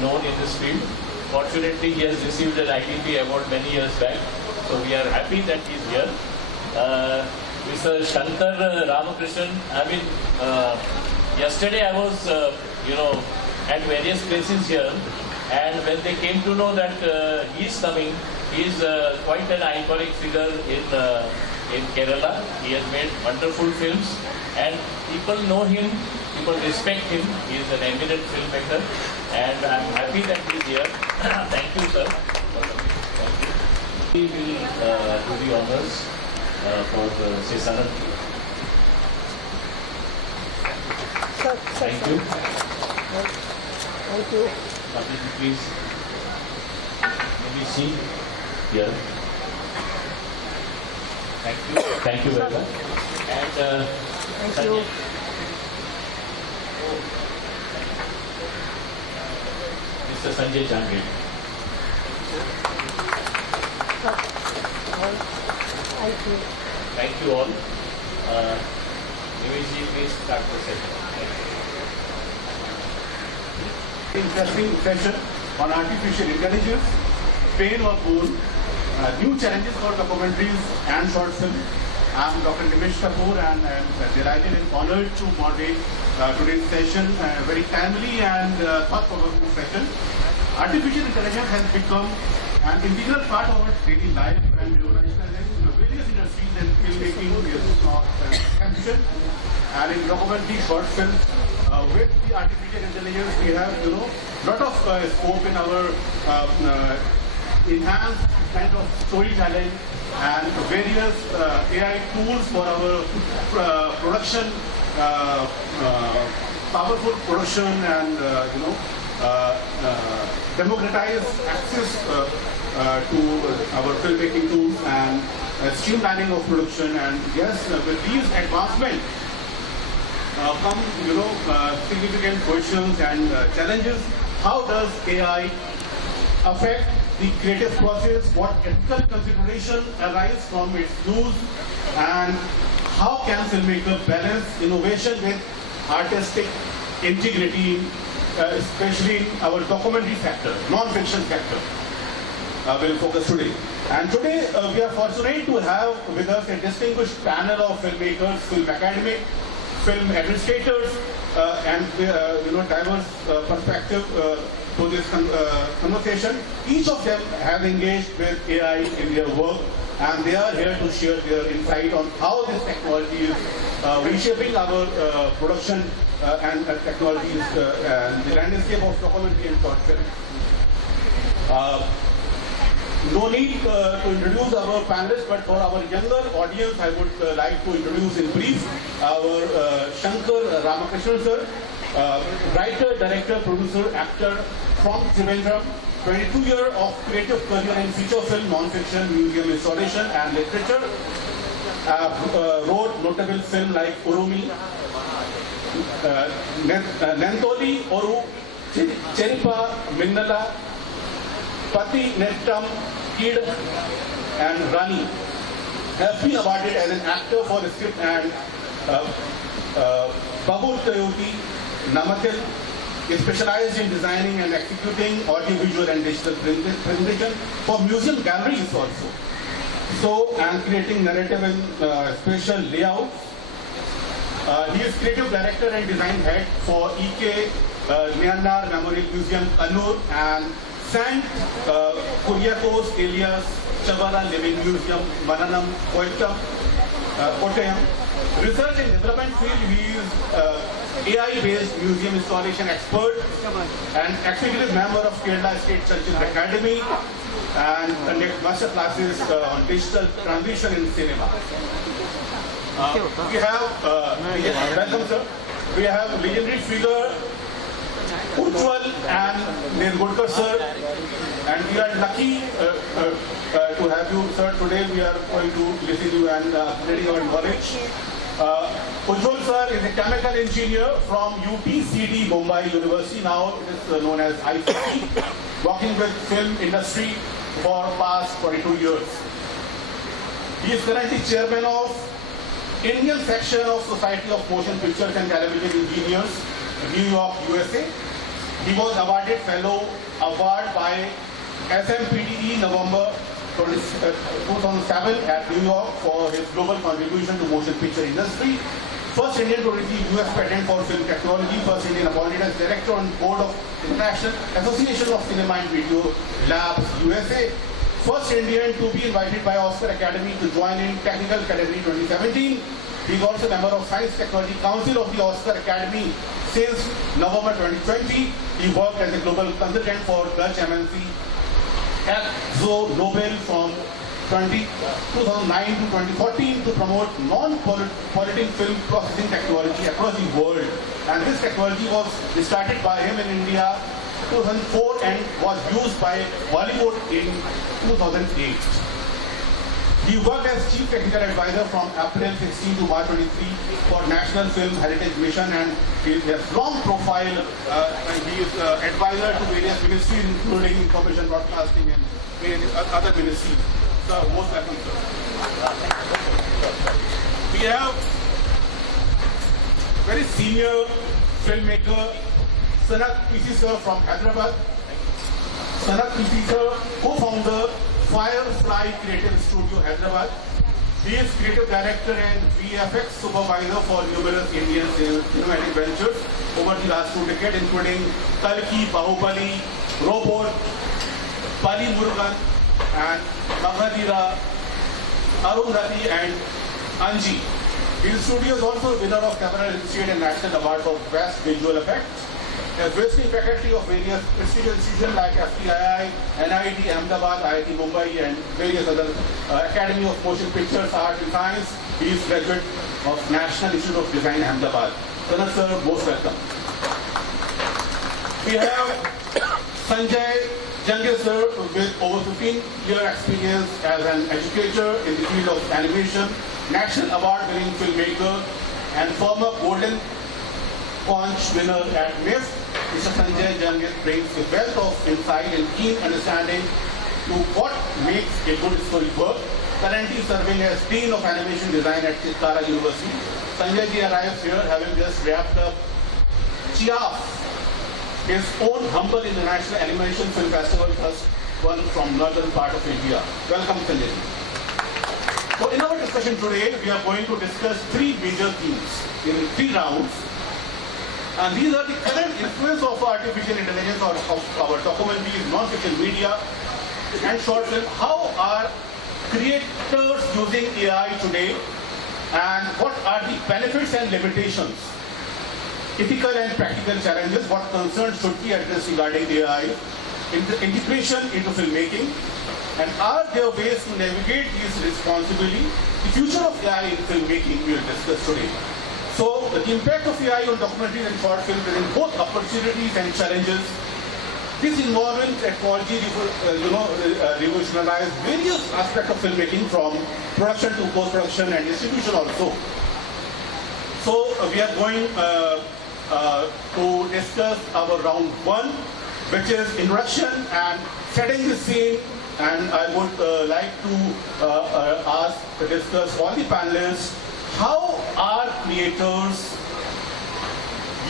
known in this field. Fortunately, he has received an IDPA award many years back, so we are happy that he is here. Mr. Shankar Ramakrishnan, yesterday I was, at various places here, and when they came to know that he is coming, he is quite an iconic figure in Kerala. He has made wonderful films, and people know him, people respect him. He is an eminent filmmaker, and I am happy that he is here. Thank you, sir. Thank you. We will do the honors for Sesanand. Thank you. Thank you. Please, maybe see here. Thank you. Thank you very much. And Thank you. Mr. Sanjay Jangir. Thank you. Thank you all. Nimesh, please start the session. Interesting session on artificial intelligence, Bane or Boon, new challenges for documentaries and short film. I am Dr. Nimesh Kapoor, and I am delighted and honored to moderate today's session, very timely and thought-provoking session. Artificial intelligence has become an integral part of our daily life and various industries and filmmaking, animation, and in documentary short film. With the artificial intelligence, we have lot of scope in our enhanced kind of storytelling and various AI tools for our production, powerful production, and democratize access to our filmmaking tools and streamlining of production. And yes, with these advancements come significant questions and challenges. How does AI affect the creative process? What ethical considerations arise from its use? And how can filmmakers balance innovation with artistic integrity, especially in our documentary sector, non-fiction sector? We'll focus today. And today we are fortunate to have with us a distinguished panel of filmmakers, film academic, film administrators, and diverse perspective to this conversation. Each of them have engaged with AI in their work, and they are here to share their insight on how this technology is reshaping our production and technologies and the landscape of documentary and short film. No need to introduce our panelists, but for our younger audience, I would like to introduce in brief our Shankar Ramakrishnan sir, writer, director, producer, actor from Trivandrum, 22 years of creative career in feature film, non-fiction, museum installation, and literature. Wrote notable films like Urumi, Nantoli, Oru, Cheripa, Minnala, Pati, Nettam, Kid, and Rani. Has been awarded as an actor for the script, and Babur Toyoti, Namatil is specialized in designing and executing audiovisual and digital presentation for museum galleries also. So, and creating narrative and spatial layouts. He is creative director and design head for EK Myanmar Memorial Museum, Kannur, and St. Kuriakos alias Chavara Living Museum, Mananam, Kottayam. Research and development field, he is AI-based museum installation expert and executive member of Kerala State Churches Academy, and conduct master classes on digital transition in cinema. We have, welcome sir, we have legendary figure Ujjwal and Nirgurkar sir, and we are lucky to have you sir. Today we are going to listen to you and updating our knowledge. Ujjwal sir is a chemical engineer from UTCD Mumbai University, now it is known as IDPA, working with film industry for past 42 years. He is currently chairman of Indian section of Society of Motion Pictures and Television Engineers, New York, USA. He was awarded Fellow Award by SMPDE November 2007 at New York for his global contribution to motion picture industry. First Indian to receive US patent for film technology. First Indian appointed as director on board of International Association of Cinema and Video Labs USA. First Indian to be invited by Oscar Academy to join in technical category 2017. He is also a member of Science Technology Council of the Oscar Academy since November 2020. He worked as a global consultant for Dutch MNC Akzo Nobel from 2009 to 2014 to promote non-polluting film processing technology across the world. And this technology was started by him in India 2004 and was used by Bollywood in 2008. He worked as Chief Technical Advisor from April 16 to March 23 for National Film Heritage Mission, and he has long profile and he is advisor to various ministries including Information Broadcasting and various other ministries. So, most welcome, sir. We have very senior filmmaker Sanat PC sir from Hyderabad. Sanat PC sir, co-founder Firefly Creative Studio, Hyderabad. He is creative director and VFX supervisor for numerous Indian cinematic ventures over the last 2 decades, including Kalki, Bahubali, Robot, Pali Murugan, and Magadira, Arundhati, and Anji. His studio is also winner of several state and national awards for best visual effects. He has visiting faculty of various prestigious institutions like FTII, NIT Ahmedabad, IIT Mumbai, and various other Academy of Motion Pictures, Art and Science. He is graduate of National Institute of Design, Ahmedabad. Sanat sir, most welcome. We have Sanjay Jangir sir with over 15-year experience as an educator in the field of animation, National Award-winning filmmaker, and former Golden Conch winner at MIF. Mr. Sanjay Jangir brings a wealth of insight and keen understanding to what makes a good story work. Currently serving as Dean of Animation Design at Chitkara University. Sanjay ji arrives here having just wrapped up CHIAF, his own humble international animation film festival, first one from northern part of India. Welcome, Sanjay ji. So in our discussion today, we are going to discuss 3 major themes in 3 rounds. And these are the current influence of artificial intelligence or of our documentaries, non-fiction media, and short film. How are creators using AI today, and what are the benefits and limitations? Ethical and practical challenges, what concerns should be addressed regarding AI, integration into filmmaking, and are there ways to navigate these responsibly? The future of AI in filmmaking we will discuss today. So, the impact of AI on documentaries and short films is in both opportunities and challenges. This involvement technology revolutionized various aspects of filmmaking, from production to post-production and distribution also. So, we are going to discuss our round 1, which is introduction and setting the scene. And I would like to discuss all the panelists. How are creators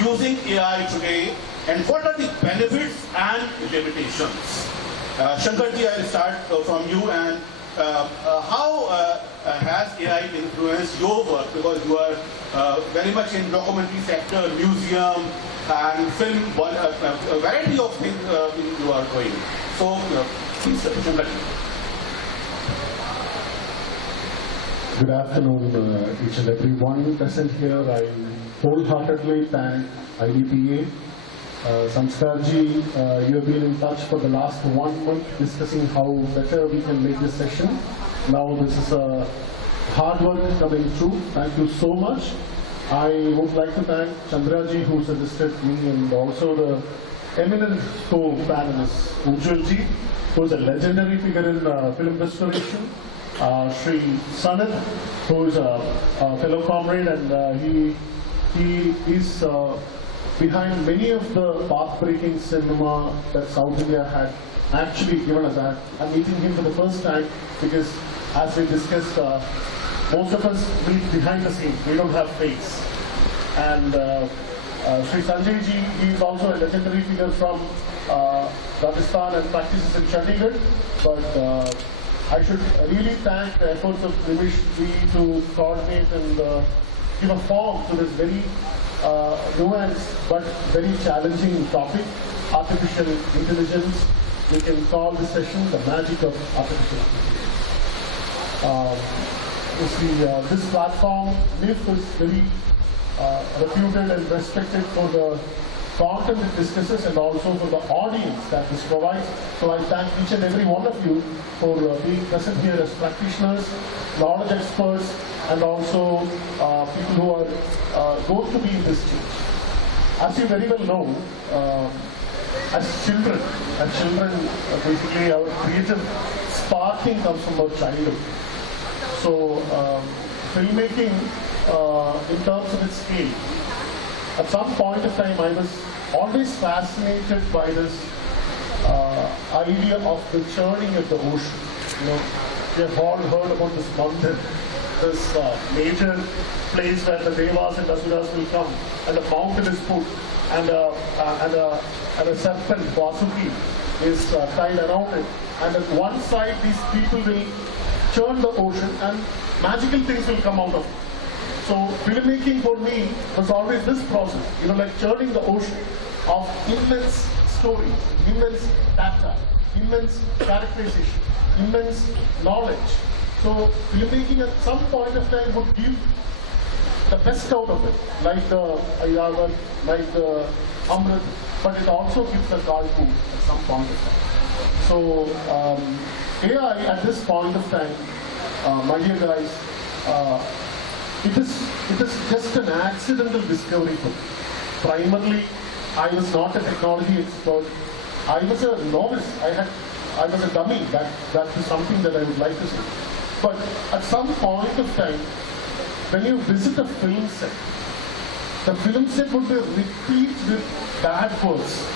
using AI today, and what are the benefits and limitations? Shankarji, I will start from you. And how has AI influenced your work? Because you are very much in documentary sector, museum, and film, a variety of things you are doing. So, please, Shankarji. Good afternoon, each and every one present here. I wholeheartedly thank IDPA. Samskarji, you have been in touch for the last 1 month discussing how better we can make this session. Now this is a hard work coming through. Thank you so much. I would like to thank Chandraji, who suggested me, and also the eminent co-panelist, Ujjalji, who is a legendary figure in film restoration. Sri Sanat, who is a fellow comrade, and he is behind many of the path-breaking cinema that South India had actually given us. I'm meeting him for the first time because, as we discussed, most of us meet behind the scenes. We don't have face. And Sri Sanjay ji, he is also a legendary figure from Rajasthan and practices in Chandigarh. But I should really thank the efforts of Nimish ji to coordinate and give a form to this very nuanced but very challenging topic, artificial intelligence. We can call this session the magic of artificial intelligence. You see, this platform, NIF, is very reputed and respected for the content it discusses and also for the audience that this provides. So I thank each and every one of you for being present here as practitioners, knowledge experts, and also people who are going to be in this change. As you very well know, as children, basically our creative sparking comes from our childhood. So filmmaking, in terms of its scale, at some point of time I was always fascinated by this idea of the churning of the ocean. You know, we have all heard about this mountain, this major place where the Devas and Asuras will come, and the mountain is put, and a serpent, Vasuki, is tied around it, and at one side these people will churn the ocean and magical things will come out of it. So filmmaking for me was always this process, you know, like churning the ocean of immense stories, immense data, immense characterization, immense knowledge. So filmmaking at some point of time would give the best out of it, like the Ayyavar, like the Amrit, but it also gives the Kalku at some point of time. So AI at this point of time, my dear guys, it is just an accidental discovery for me. Primarily, I was not a technology expert. I was a novice. I was a dummy. That is something that I would like to say. But at some point of time, when you visit a film set, the film set would be replete with bad words,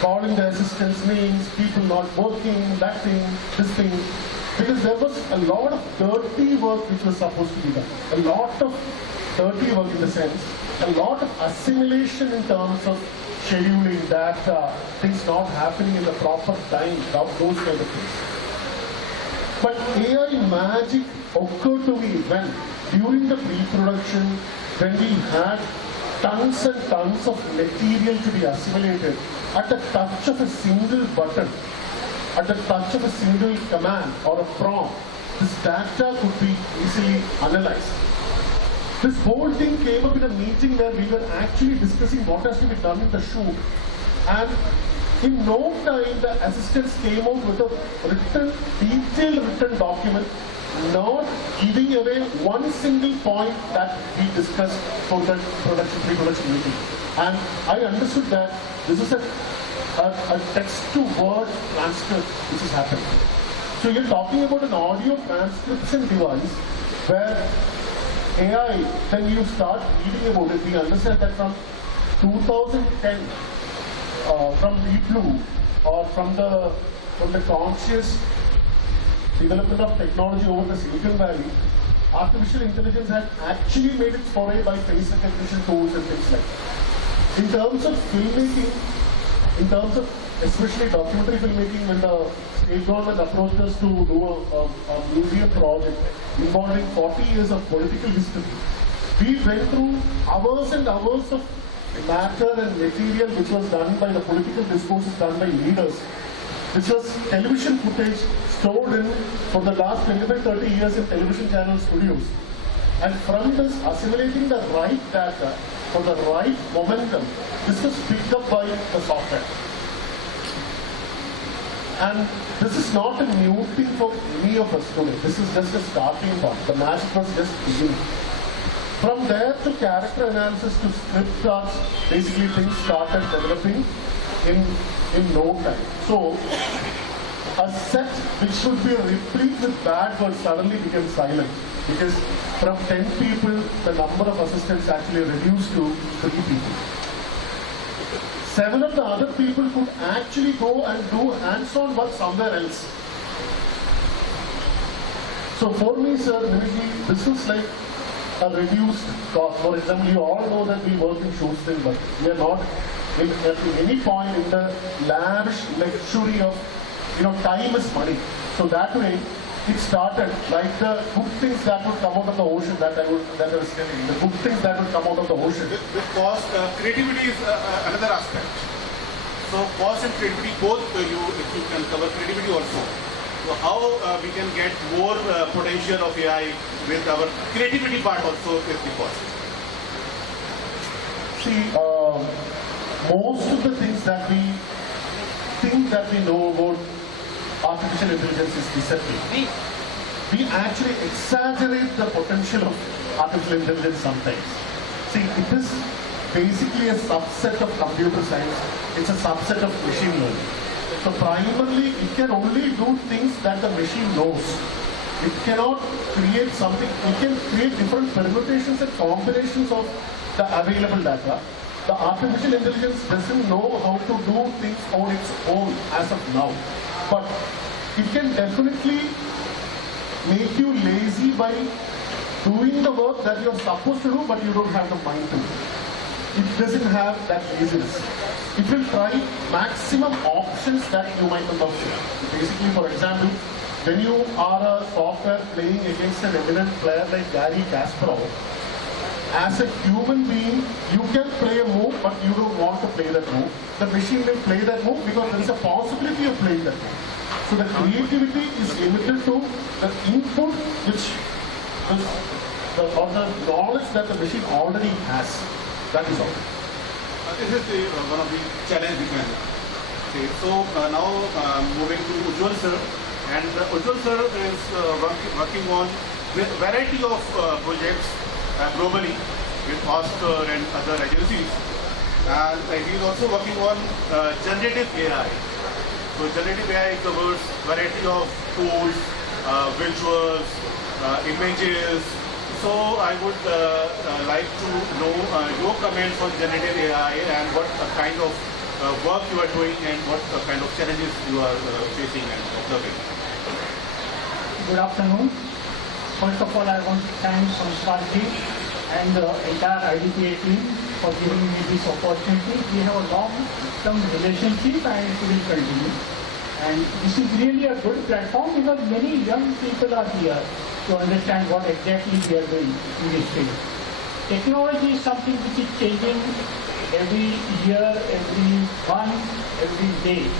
calling the assistants names, people not working, that thing, this thing. Because there was a lot of dirty work which was supposed to be done. A lot of dirty work in the sense, a lot of assimilation in terms of scheduling, data, things not happening in the proper time, those kind of things. But AI magic occurred to me when, during the pre-production, when we had tons and tons of material to be assimilated, at the touch of a single button, at the touch of a single command or a prompt, this data could be easily analyzed. This whole thing came up in a meeting where we were actually discussing what has to be done in the shoot. And in no time, the assistants came out with a detailed written document, not giving away one single point that we discussed for the pre-production meeting. And I understood that this is a text-to-word transcript which is happening. So you're talking about an audio transcription device where AI, when you start reading about it, we understand that from 2010, from Deep Blue, or from the conscious development of technology over the Silicon Valley, artificial intelligence had actually made its foray by face recognition tools and things like that. In terms of filmmaking, in terms of especially documentary filmmaking, when the state government approached us to do a museum project involving 40 years of political history, we went through hours and hours of matter and material which was done by the political discourses done by leaders, which was television footage stored in for the last 25-30 years in television channel studios. And from this, assimilating the right data for the right momentum, this was picked up by the software. And this is not a new thing for any of us today. This is just a starting point. The magic was just beginning. From there to character analysis to script charts, basically things started developing in no time. So, a set which should be replete with bad words suddenly became silent. Because from 10 people, the number of assistants actually reduced to 3 people. 7 of the other people could actually go and do hands-on work somewhere else. So for me, sir, this was like a reduced cost. For example, you all know that we work in shoestring, but we are not at any point in the lavish luxury of, time is money. So that way, it started like the good things that would come out of the ocean that I was telling. The good things that would come out of the ocean. With cost, creativity is another aspect. So cost and creativity both if you can cover creativity also. So how we can get more potential of AI with our creativity part also is the cost. See, most of the things that we think that we know about artificial intelligence is deceptive. We actually exaggerate the potential of artificial intelligence sometimes. See, it is basically a subset of computer science. It's a subset of machine learning. So primarily, it can only do things that the machine knows. It cannot create something. It can create different permutations and combinations of the available data. The artificial intelligence doesn't know how to do things on its own as of now. But it can definitely make you lazy by doing the work that you're supposed to do, but you don't have the mind to. It doesn't have that laziness. It will try maximum options that you might not have. Basically, for example, when you are a software playing against an eminent player like Gary Kasparov, as a human being, you can play a move, but you don't want to play that move. The machine will play that move because there is a possibility of playing that move. So the creativity is limited to the input or the knowledge that the machine already has. That is all. This is one of the challenges we can say. So now moving to Ujjwal sir, and Ujjwal sir is working on variety of projects globally with Oscar and other agencies. And he is also working on generative AI. So generative AI covers variety of tools, visuals, images. So I would like to know your comments on generative AI and what kind of work you are doing and what kind of challenges you are facing and observing. Good afternoon. First of all, I want to thank Samskarji and the entire IDPA team for giving me this opportunity. We have a long-term relationship and it will continue. And this is really a good platform because many young people are here to understand what exactly we are doing in this field. Technology is something which is changing every year, every month, every day.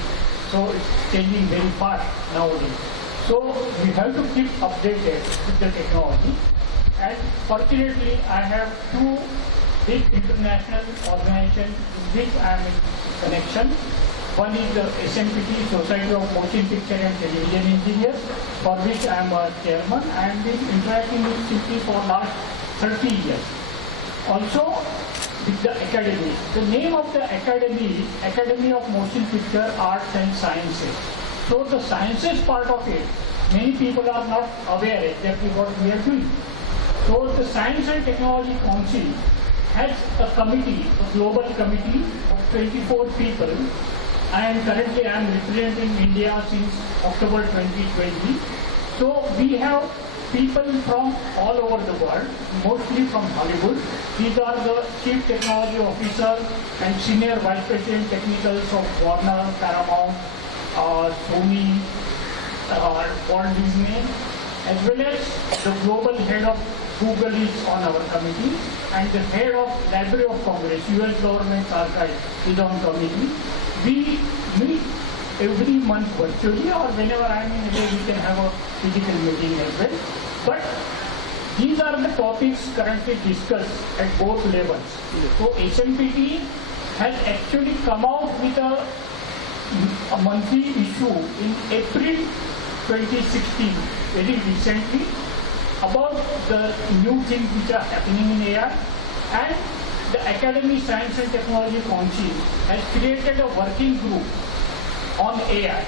So it's changing very fast nowadays. So we have to keep updated with the technology. And fortunately, I have two big international organizations in which I am in connection. One is the SMPT, Society of Motion Picture and Television Engineers, for which I am a chairman. I have been interacting with CP for last 30 years. Also, with the academy. The name of the academy is Academy of Motion Picture Arts and Sciences. So the sciences part of it, many people are not aware exactly what we are doing. So the Science and Technology Council has a committee, a global committee of 24 people. And currently I am representing India since October 2020. So we have people from all over the world, mostly from Hollywood. These are the Chief Technology Officer and Senior Vice President Technicals of Warner, Paramount, Sony, Walt Disney, as well as the global head of Google is on our committee, and the head of Library of Congress, US Government Archive, is on committee. We meet every month virtually, or whenever I am in LA, we can have a physical meeting as well. But these are the topics currently discussed at both levels. So SMPT has actually come out with a monthly issue in April 2016, very recently, about the new things which are happening in AI, and the Academy Science and Technology Council has created a working group on AI.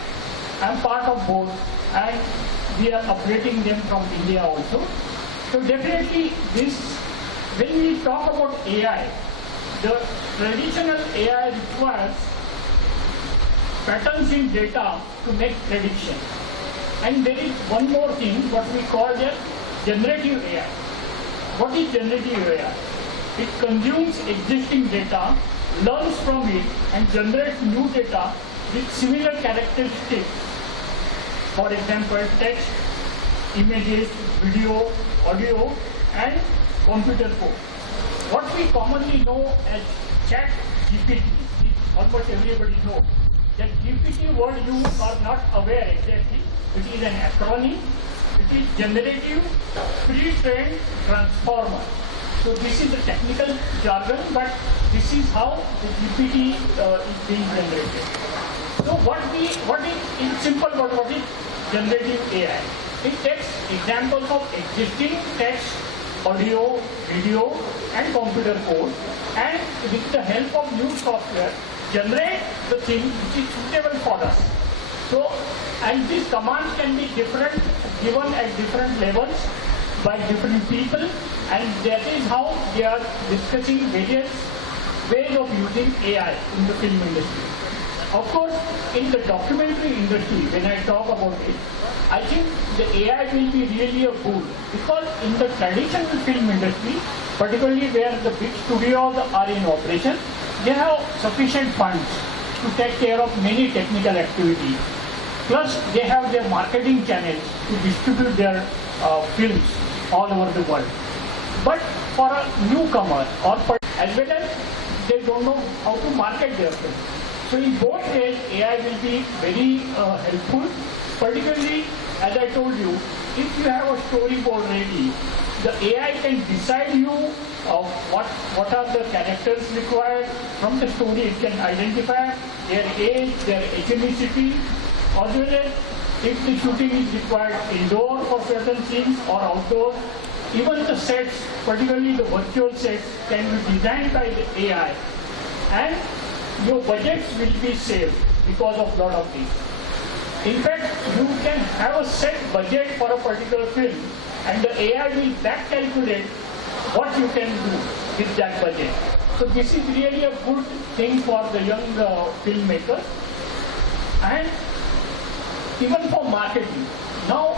I am part of both, and we are operating them from India also. So definitely this, when we talk about AI, the traditional AI requires patterns in data to make prediction. And there is one more thing, what we call the generative AI. What is generative AI? It consumes existing data, learns from it, and generates new data with similar characteristics. For example, text, images, video, audio, and computer code. What we commonly know as chat GPT, almost everybody knows. That GPT word you are not aware exactly. It is an acronym. It is generative pre-trained transformer. So this is the technical jargon, but this is how the GPT is being generated. So in simple word, what is generative AI? It takes examples of existing text, audio, video, and computer code, and with the help of new software, generate the thing which is suitable for us. So, and these commands can be different, given at different levels by different people, and that is how they are discussing various ways of using AI in the film industry. Of course, in the documentary industry, when I talk about it, I think the AI will be really a boon, because in the traditional film industry, particularly where the big studios are in operation, they have sufficient funds to take care of many technical activities. Plus, they have their marketing channels to distribute their films all over the world. But for a newcomer, or as well as they don't know how to market their film. So in both ways, AI will be very helpful. Particularly, as I told you, if you have a storyboard ready, the AI can decide you what are the characters required from the story. It can identify their age, their ethnicity, as well as if the shooting is required indoor for certain scenes or outdoor. Even the sets, particularly the virtual sets, can be designed by the AI, and your budgets will be saved because of lot of these. In fact, you can have a set budget for a particular film, and the AI will back calculate what you can do with that budget. So this is really a good thing for the young filmmakers, and even for marketing. Now,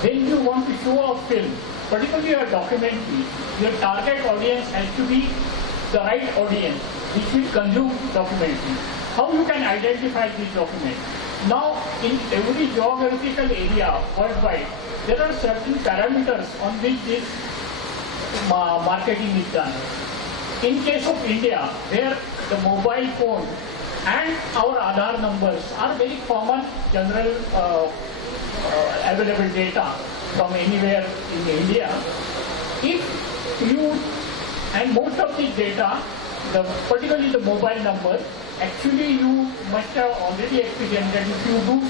when you want to show a film, particularly a documentary, your target audience has to be the right audience which will consume documentary. How you can identify this document? Now, in every geographical area worldwide, there are certain parameters on which this marketing is done. In case of India, where the mobile phone and our Aadhaar numbers are very common general available data from anywhere in India, if you, and most of the data, particularly the mobile number, actually you must have already experienced that if you do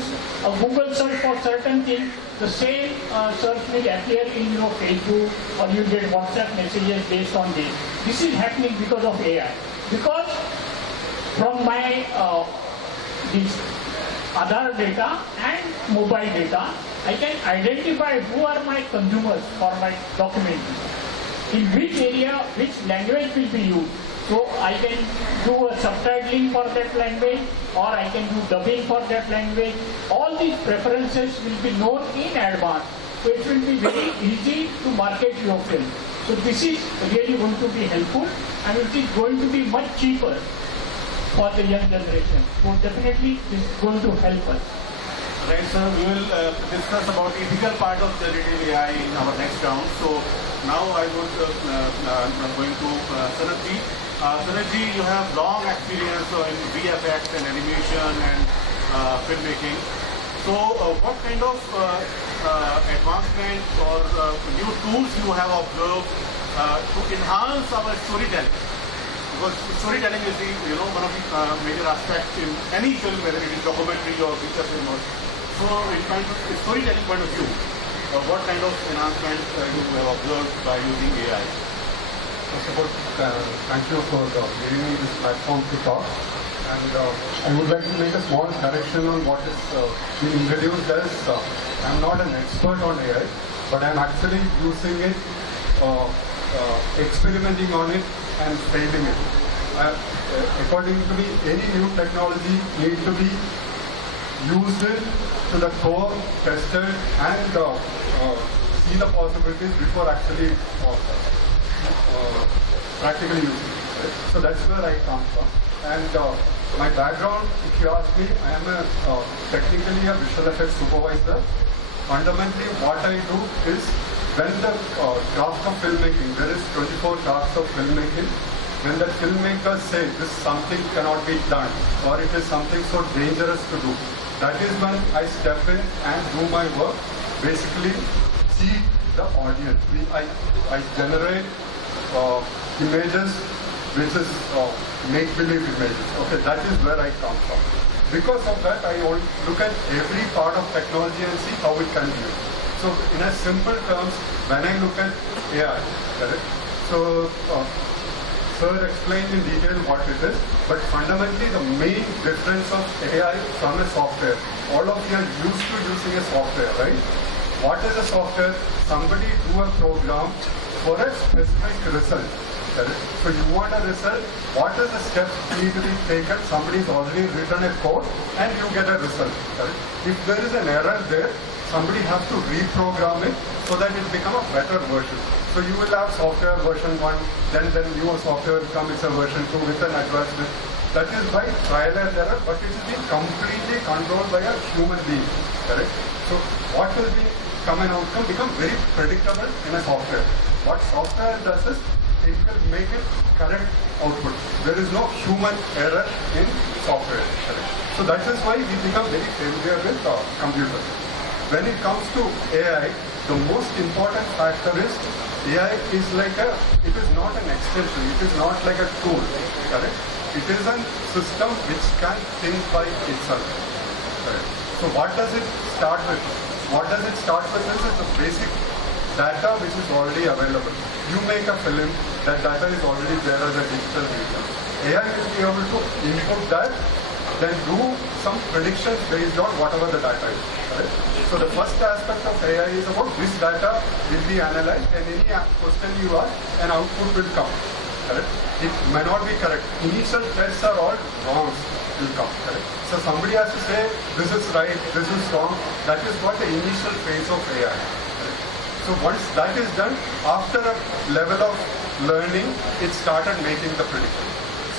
a Google search for certain things, the same search will appear in your Facebook, or you get WhatsApp messages based on this. This is happening because of AI. Because from my this Aadhaar data and mobile data, I can identify who are my consumers for my documentary, in which area, which language will be used. So I can do a subtitling for that language, or I can do dubbing for that language. All these preferences will be known in advance. So it will be very easy to market your film. So this is really going to be helpful, and it is going to be much cheaper for the young generation. So definitely this is going to help us. Right, sir. We will discuss about the ethical part of generative AI in our next round. So now I would going to Sanatji. Sanatji, you have long experience in VFX and animation and filmmaking. So what kind of advancement or new tools you have observed to enhance our storytelling? Because storytelling is the one of the major aspects in any film, whether it is documentary or feature film. So in kind of storytelling point of view, what kind of enhancement you have observed by using AI? First of all, thank you for giving me this platform to talk. And I would like to make a small correction on what is being introduced as I'm not an expert on AI, but I'm actually using it, experimenting on it and scaling it. According to me, any new technology needs to be used to the core, tested, and see the possibilities before actually practically using it. Right? So that's where I come from. And my background, if you ask me, I am technically a visual effects supervisor. Fundamentally, what I do is when the craft of filmmaking, there is 24 crafts of filmmaking. When the filmmakers say this something cannot be done or it is something so dangerous to do, that is when I step in and do my work. Basically, see the audience. I generate images which is make-believe images. Okay, that is where I come from. Because of that, I look at every part of technology and see how it can be used. So, in a simple terms, when I look at AI, correct? So, Sir explained in detail what it is, but fundamentally the main difference of AI from a software, all of you are used to using a software, right? What is a software? Somebody do a program for a specific result. Correct? So you want a result, what is the steps need to be taken? Somebody has already written a code and you get a result. Correct? If there is an error there, somebody has to reprogram it so that it becomes a better version. So you will have software version 1, then newer software comes a version 2 with an advancement. That is by trial and error, but it is being completely controlled by a human being. Correct? So what will be an outcome become very predictable in a software. What software does is it will make it correct output. There is no human error in software. Correct? So that is why we become very familiar with computers. When it comes to AI, the most important factor is AI is like it is not an extension, it is not like a tool, correct? It is a system which can think by itself, correct? So what does it start with? What does it start with is the basic data which is already available. You make a film, that data is already there as a digital medium. AI will be able to input that, then do some predictions based on whatever the data is. Right? So the first aspect of AI is about this data will be analyzed and any question you ask, an output will come. Correct? It may not be correct. Initial tests are all wrong will come. Correct? So somebody has to say this is right, this is wrong. That is what the initial phase of AI. Correct? So once that is done, after a level of learning, it started making the prediction.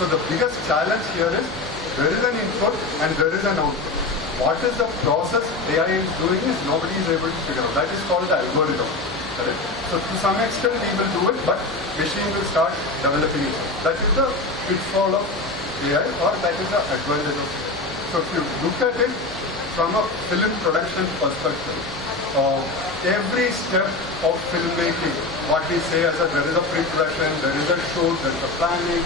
So the biggest challenge here is there is an input and there is an output. What is the process AI is doing is nobody is able to figure out. That is called the algorithm. Correct? So to some extent we will do it, but machine will start developing it. That is the pitfall of AI, or that is the advantage of AI. So if you look at it from a film production perspective, every step of filmmaking, what we say as there is a pre-production, there is a shoot, there is a planning,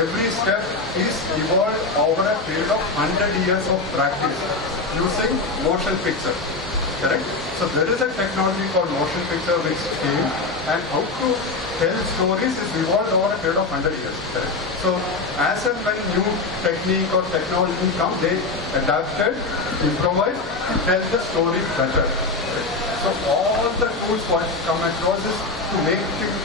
every step is evolved over a period of 100 years of practice using motion picture. Correct? So there is a technology called motion picture which came, and how to tell stories is evolved over a period of 100 years. Correct? So as and when new technique or technology come, they adapted, improvised, tell the story better. So all the tools what come across is to make things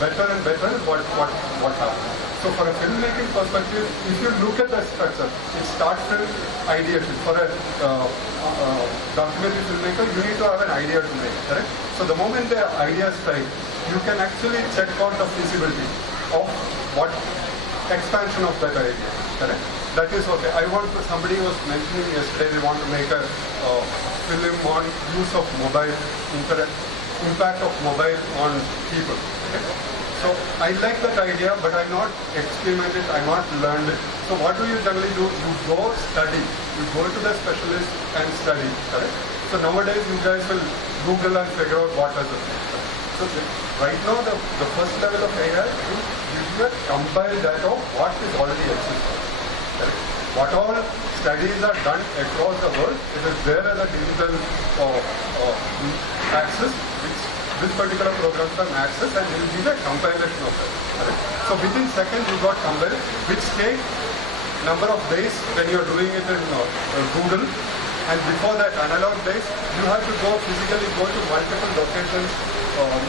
better and better is what happens. So for a filmmaking perspective, if you look at the structure, it starts with ideation. For a documentary filmmaker, you need to have an idea to make, correct? So the moment the idea strikes, you can actually check out the feasibility of what expansion of that idea, correct? That is okay. Somebody was mentioning yesterday they want to make a film on use of mobile, impact of mobile on people. Okay? So I like that idea, but I'm not experimented, I'm not learned it. So what do you generally do? You go study. You go to the specialist and study. Correct? So nowadays you guys will Google and figure out what does it mean. So right now the first level of AI is gives you a compiled data of what is already existing. Correct? What all studies are done across the world, it is there as a digital access, which this particular program can access, and will be the compilation of it. Correct? So within seconds you got compiled, which take number of days when you are doing it in Google, and before that analog days, you have to physically go to multiple locations,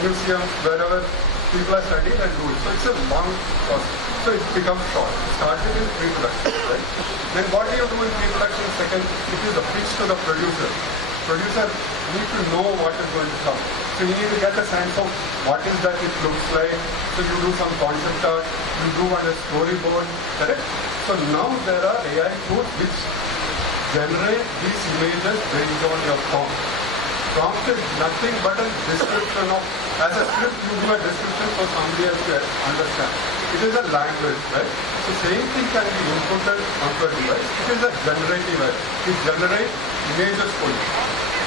museums, wherever people are studying and do it. So it's a long process. So it becomes short. It started in pre-production, right? Then what do you do in pre-production? Second, it is a pitch to the producer. producer need to know what is going to come. So you need to get a sense of what is that it looks like. So you do some concept art, you do on a storyboard, correct? So now there are AI tools which generate these images based on your prompt. Prompt is nothing but a description of, as a script you do a description for somebody else to understand. It is a language, right? So same thing can be inputted onto a device. It is a generative AI. It generates images for you.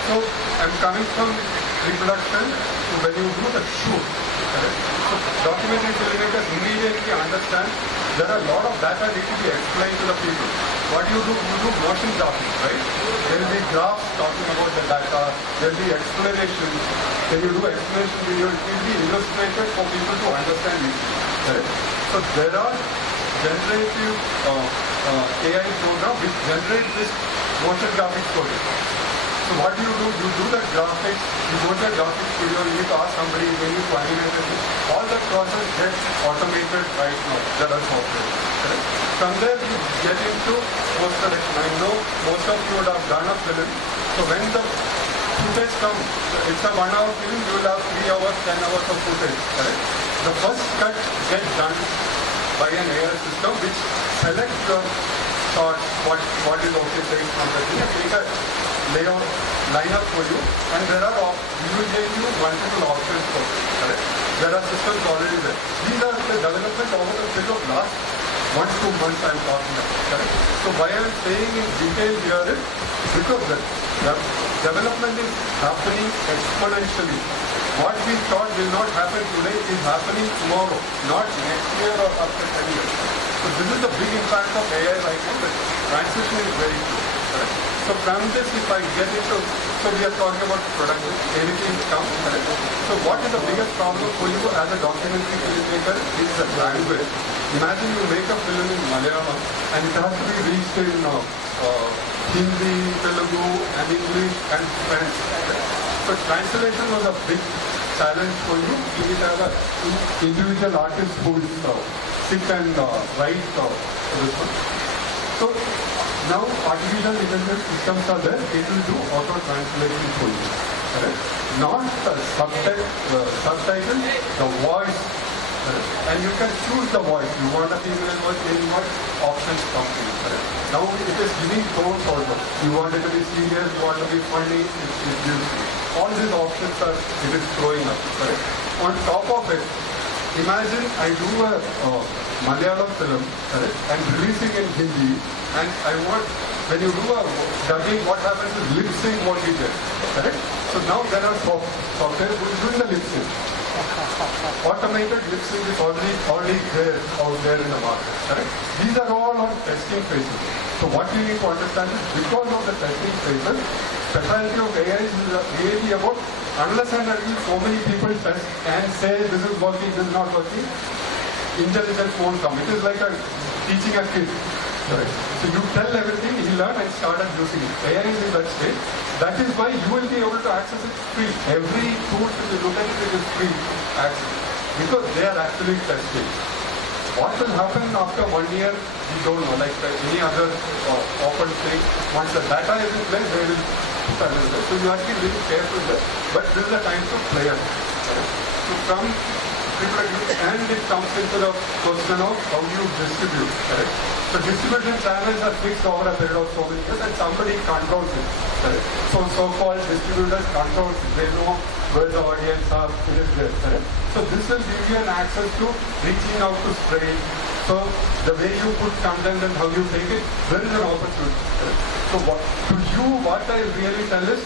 So I'm coming from reproduction to when you do the shoot. Correct? So documentary filmmakers immediately understand there are a lot of data need to be explained to the people. What you do motion graphics, right? There will be graphs talking about the data, there will be explanations. When you do explanation video, it will be illustrated for people to understand it. Right? So there are generative AI programs which generate this motion graphics for you. So what do? You do the graphics, you go to a graphics studio, you need to ask somebody, when you animate it, all that process gets automated right now. There are software. Correct? From there you get into post-production. I know most of you would have done a film. So when the footage comes, it's a 1 hour film, you will have 3 hours, 10 hours of footage. Correct? The first cut gets done by an AI system which selects your shots, what is okay taken from the thing, and make a layout lineup for you, and there are we will give you multiple options for it. Correct? There are systems already there. These are the development over the period of last 1 to 2 months I am talking about. Correct? So why I am saying in detail here is because the development is happening exponentially. What we thought will not happen today is happening tomorrow, not next year or after 10 years. So this is the big impact of AI right now. The transition is very quick. Correct? So from this, if I get into, so we are talking about production, anything comes. Correct? So what is the biggest problem for you as a documentary filmmaker is the language. Imagine you make a film in Malayalam and it has to be reached in Hindi, Telugu and English and French. So translation was a big challenge for you. You need to have an individual artist who is sit and write this one. So now artificial intelligence systems are there. It will do auto translation for you. Correct? Not the subtitle, the voice. Correct? And you can choose the voice. You want a female voice, any what options come to you. Correct? Now it is giving tones also. You want it to be serious, you want to be funny, it gives you. All these options are, it is throwing up. Correct? On top of it, imagine I do a Malayalam film, correct, and releasing in Hindi, and I want, when you do a dubbing, what happens is lip sync what we get. Correct? So now there are software who is doing the lip sync. Automated lip sync is already there out there in the market. Correct? These are all on testing phases. So what we need to understand is because of the testing phases, specialty of AI is really about unless and until so many people test and say this is working, this is not working, intelligence won't come. It is like teaching a kid. Correct? So you tell everything, he learn and started using it. AI is in that state. That is why you will be able to access it free. Every tool that you look at it is free access. Because they are actually testing. What will happen after 1 year, we don't know. Like any other open thing, once the data is in place, they will put another. So you have to be really careful there. But this is the time to play it. So from and it comes into the question of how you distribute. Correct? So distribution channels are fixed over a period of so many years and somebody controls it. Correct? So so-called distributors control it. They know where the audience are, it is there. Correct? So this will give you an access to reaching out to straight. So the way you put content and how you take it, there is an opportunity. Correct? So to you, what I really tell is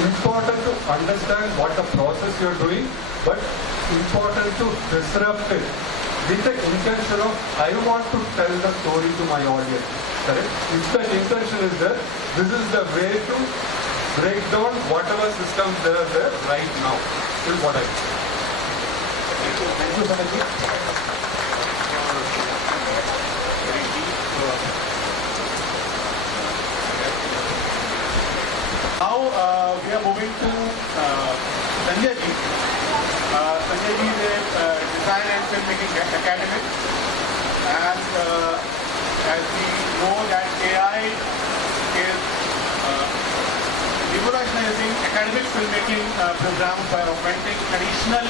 important to understand what the process you are doing, but important to disrupt it with the intention of I want to tell the story to my audience. Correct? If that intention is there, this is the way to break down whatever systems there are there right now. Is what I think. Thank you, Sanjay. Now we are moving to Sanjay ji. Sanjay ji is a design and filmmaking academic, and as we know that AI is numerous academic filmmaking programs by augmenting traditional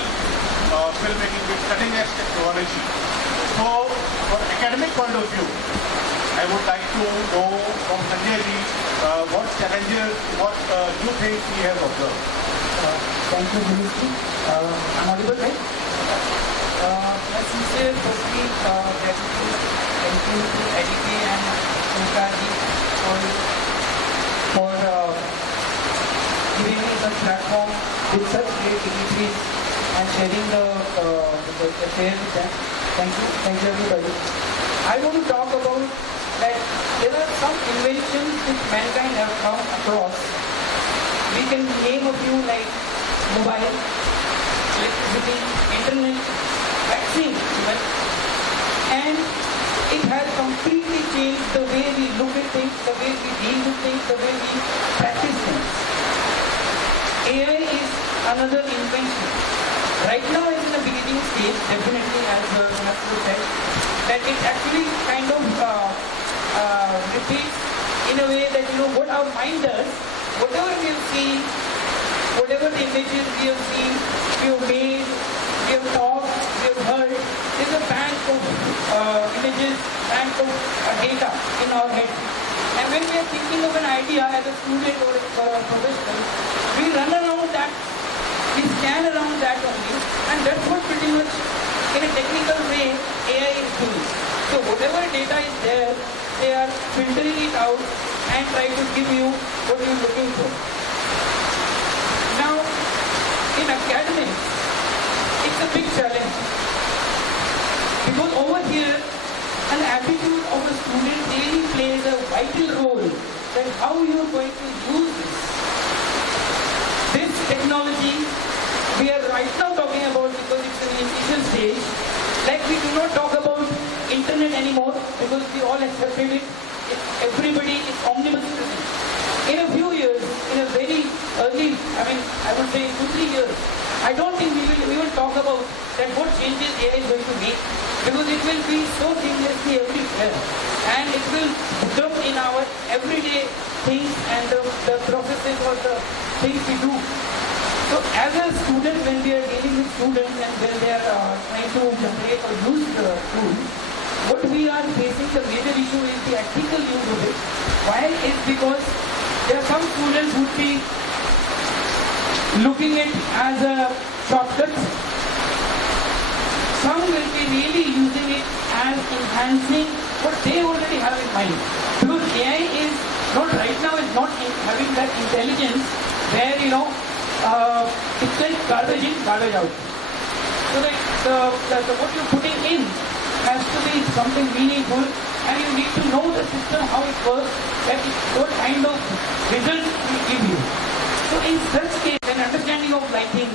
filmmaking with cutting-edge technology. So, for academic point of view, I would like to know from Sanjay ji what challenges, what new things he has observed. Thank you, Ministry. I'm audible, right? As you said, firstly, gratitude, thank you to IDPA and Sankarji for giving me such platform with such great dignitaries and sharing the affair with them. Thank you everybody. I want to talk about that there are some inventions which mankind have come across. We can name a few like mobile, electricity, internet, vaccine even, and it has completely changed the way we look at things, the way we deal with things, the way we practice things. AI is another invention. Right now it's in the beginning stage, definitely as Master said, that it actually kind of repeats in a way that, what our mind does, whatever we have seen, whatever the images we have seen, we have made, we have talked, we have heard, there's a bank of images, bank of data in our head. And when we are thinking of an idea as a student or a professional, we run around that, we scan around that only, and that's what pretty much in a technical way AI is doing. So whatever data is there, they are filtering it out and try to give you what you're looking for. Now, in academics, it's a big challenge. Because over here, an attitude of a student really plays a vital role in how you're going to use this. This technology, we are right now talking about because it's an initial stage. Like we do not talk about internet anymore because we all accepted it. Everybody is omnibus present. In a few years, in a very early, I would say 2-3 years, I don't think we will talk about that what changes AI is going to make because it will be so seamlessly everywhere and it will become in our everyday things and the processes or the things we do. So as a student, when we are dealing with students and when they are trying to generate or use the tool, what we are facing the major issue is the ethical use of it. Why? Is because there are some students who would be looking at it as a shortcut. Some will be really using it as enhancing what they already have in mind. Because AI is not right now is not having that intelligence where it's like garbage in, garbage out. So what you're putting in has to be something meaningful and you need to know the system, how it works, what kind of results it will give you. So in such case, an understanding of lighting,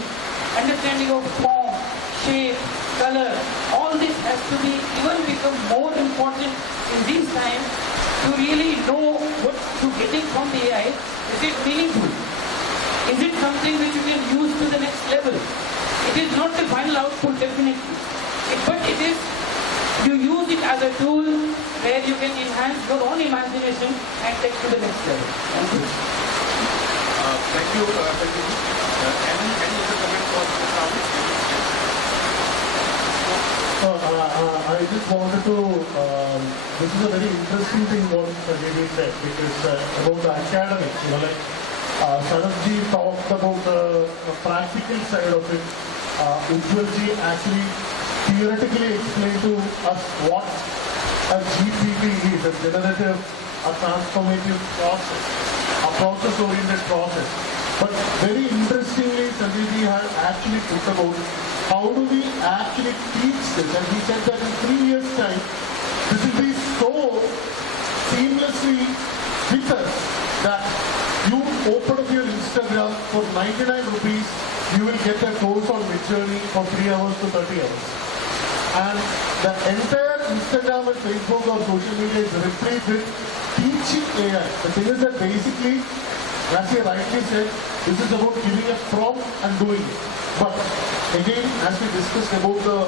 understanding of form, shape, color, all this has to be even become more important in these times to really know what you're getting from the AI. Is it meaningful? Is it something which you can use to the next level? It is not the final output, definitely. But it is, you use it as a tool where you can enhance your own imagination and take to the next level. Thank you. Thank you, Sanjay. Any other comment for the crowd? I just wanted to, this is a very interesting thing what Sanjay said, because about the academics, Sanatji talked about the practical side of it. Ujjwalji actually theoretically explained to us what a GPT is, a generative, a transformative process, a process-oriented process. But very interestingly, Sanjay had actually put about how do we actually teach this, and he said that in 3 years' time, this will be so seamlessly with us that you open up your Instagram for 99 rupees, you will get a course on Midjourney for 3 hours to 30 hours. And the entire Instagram and Facebook or social media is replete with teaching AI. The thing is that basically, as he rightly said, this is about giving a prompt and doing it. But again, as we discussed about the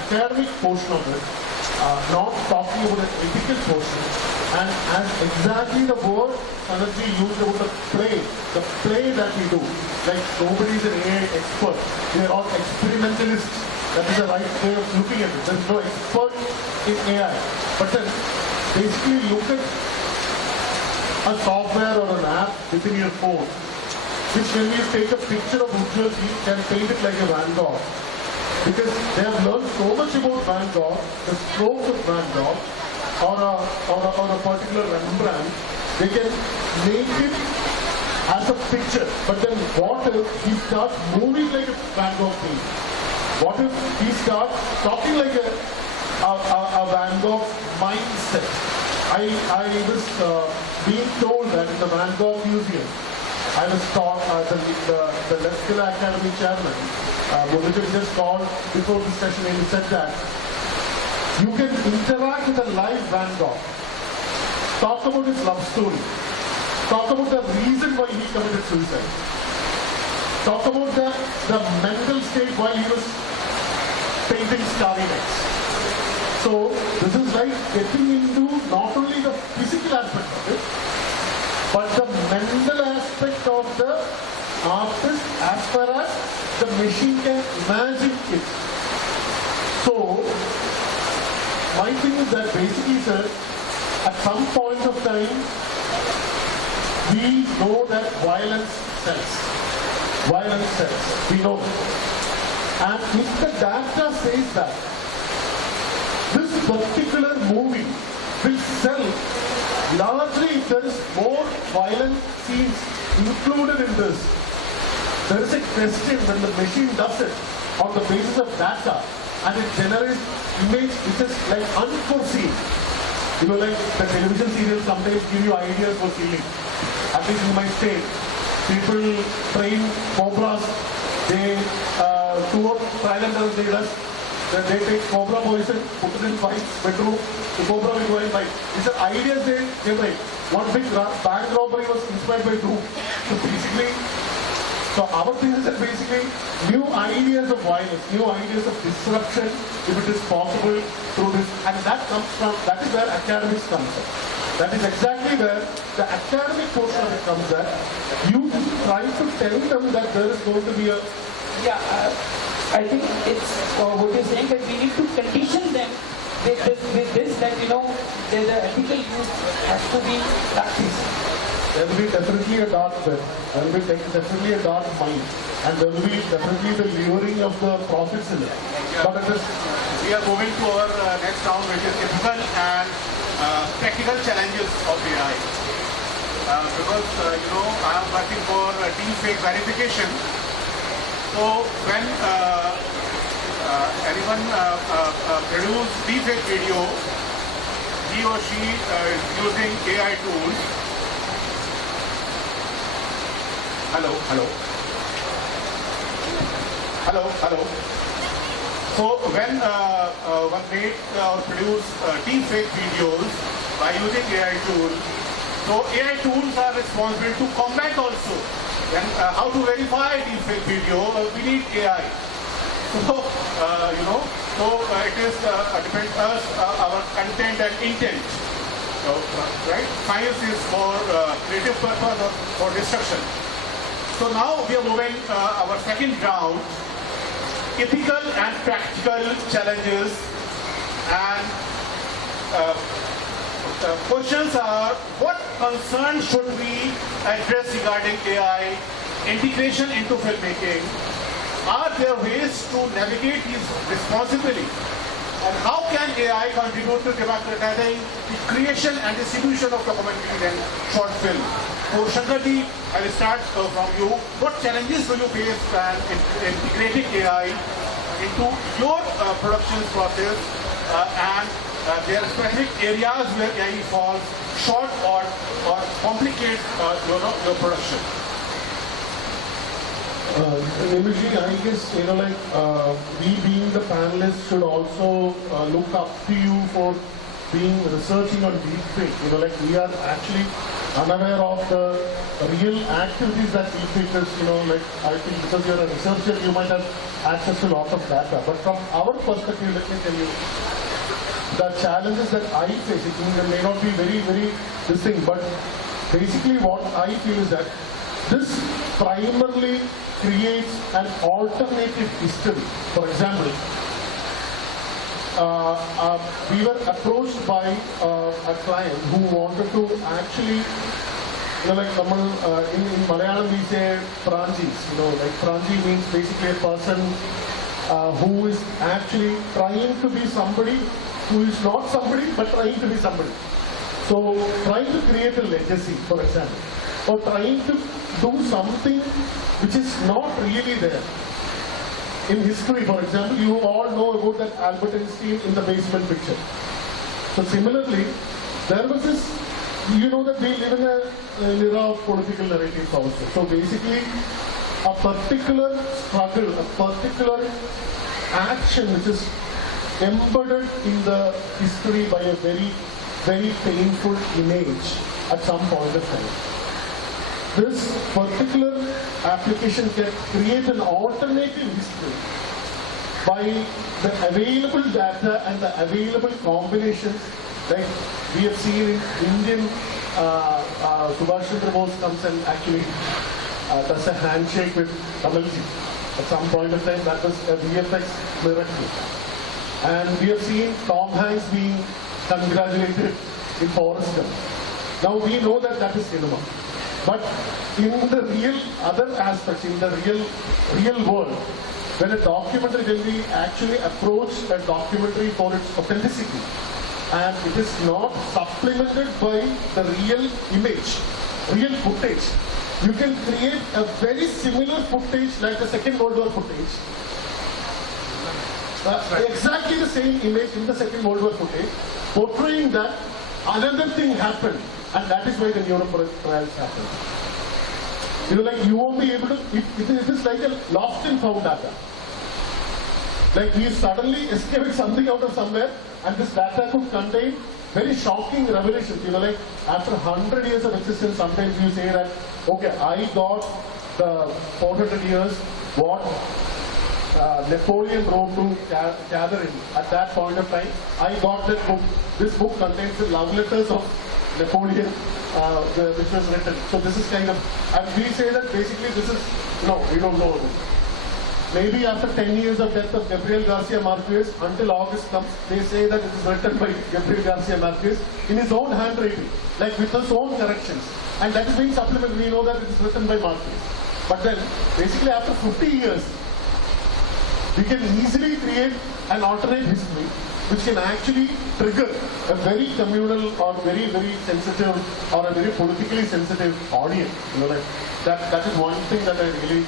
academic portion of it, not talking about the ethical portion, and as exactly the word Sanatji used about the play that we do. Like nobody is an AI expert. We are all experimentalists. That is the right way of looking at it. There is no expert in AI. But then basically look at a software or an app within your phone, which when you take a picture of Ujjwal, you can paint it like a Van Gogh. Because they have learned so much about Van Gogh, the strokes of Van Gogh, or a particular Rembrandt, they can make it as a picture. But then what if he starts moving like a Van Gogh painting? What if he starts talking like a Van Gogh mindset? I was being told that in the Van Gogh Museum, I was taught the Leskila Academy chairman, Boon just called before the session and he said that you can interact with a live Van Gogh, talk about his love story, talk about the reason why he committed suicide, talk about the mental state while he was painting Starry Nights. So this is like getting into not only the physical aspect of it, but the mental aspect of the artist as far as the machine can imagine it. So my thing is that basically, sir, at some point of time, we know that violence sells. Violence sells. We know. And if the data says that this particular movie will sell largely if there is more violent scenes included in this, there is a question when the machine does it on the basis of data and it generates image which is like unforeseen. You know, like the television serials sometimes give you ideas for killing. At least in my state, people train cobras, they tour trial and error leaders, then they take cobra poison, put it in fight, bedroom, the cobra will go and fight. These are ideas they make. One big bank robbery was inspired by two. So basically, so our thing is that basically new ideas of violence, new ideas of disruption, if it is possible through this, and that comes from, that is where academics comes in. That is exactly where the academic portion of it comes in. You try to tell them that there is going to be a... Yeah, I think it's what you're saying, that we need to condition them with this that, you know, the ethical use has to be practiced. There will be definitely a dark bed. There will be definitely a dark mind. And there will be definitely the luring of the profits in it. But it is... We are moving to our next round, which is ethical and practical challenges of AI. Because, you know, I am working for deepfake verification. So when anyone produces deepfake video, he or she is using AI tools. Hello. So when one make or produce deepfake videos by using AI tools, so AI tools are responsible to combat also. And how to verify deepfake video, we need AI. So, you know, so it is depends us our content and intent. So, right? Science is for creative purpose or for destruction. So now we are moving our second round, ethical and practical challenges, and questions are: what concerns should we address regarding AI integration into filmmaking? Are there ways to navigate these responsibly? And how can AI contribute to democratizing the creation and distribution of documentary and short film? So Shankarji, I will start from you. What challenges do you face when integrating AI into your production process and there are specific areas where AI falls short or complicates your production? Nimuji, I guess, you know, like we being the panelists should also look up to you for being researching on deepfake. You know, like we are actually unaware of the real activities that deepfake is. You know, like I think because you're a researcher, you might have access to a lot of data. But from our perspective, let me tell you, the challenges that I face, it may not be very this thing, but basically what I feel is that This primarily creates an alternative history. For example, we were approached by a client who wanted to actually, like in Malayalam we say Pranjis, like Pranji means basically a person who is actually trying to be somebody who is not somebody but trying to be somebody. So trying to create a legacy, for example, or trying to do something which is not really there. In history, for example, you all know about that Albert Einstein in the basement picture. So similarly, there was this, you know that we live in an era of political narratives also. So basically, a particular struggle, a particular action which is embedded in the history by a very, very painful image at some point of time. This particular application can create an alternative history by the available data and the available combinations. Like we have seen in Indian, Subhash Chandra Bose comes and actually does a handshake with Kamalji. At some point of time, that was a VFX miracle. And we have seen Tom Hanks being congratulated in Forrest Gump. Now we know that that is cinema. But in the real other aspects, in the real world, when a documentary, when we actually approach a documentary for its authenticity, and it is not supplemented by the real image, real footage, you can create a very similar footage like the Second World War footage. Exactly the same image in the Second World War footage, portraying that another thing happened. And that is why the Nuremberg trials happened. Like you won't be able to, it is like a lost and found data. Like we suddenly escaped something out of somewhere and this data could contain very shocking revelations. Like after 100 years of existence, sometimes you say that, okay, I got the 400 years what Napoleon wrote to Catherine at that point of time. I got that book. This book contains the love letters of Napoleon, which was written. So this is kind of, and we say that basically this is, no, we don't know. Maybe after 10 years of death of Gabriel Garcia Marquez, until August comes, they say that it is written by Gabriel Garcia Marquez in his own handwriting, like with his own corrections. And that is being supplemented, we know that it is written by Marquez. But then, basically after 50 years, we can easily create an alternate history which can actually trigger a very communal or very, very sensitive or a very politically sensitive audience. Like that is one thing that I really,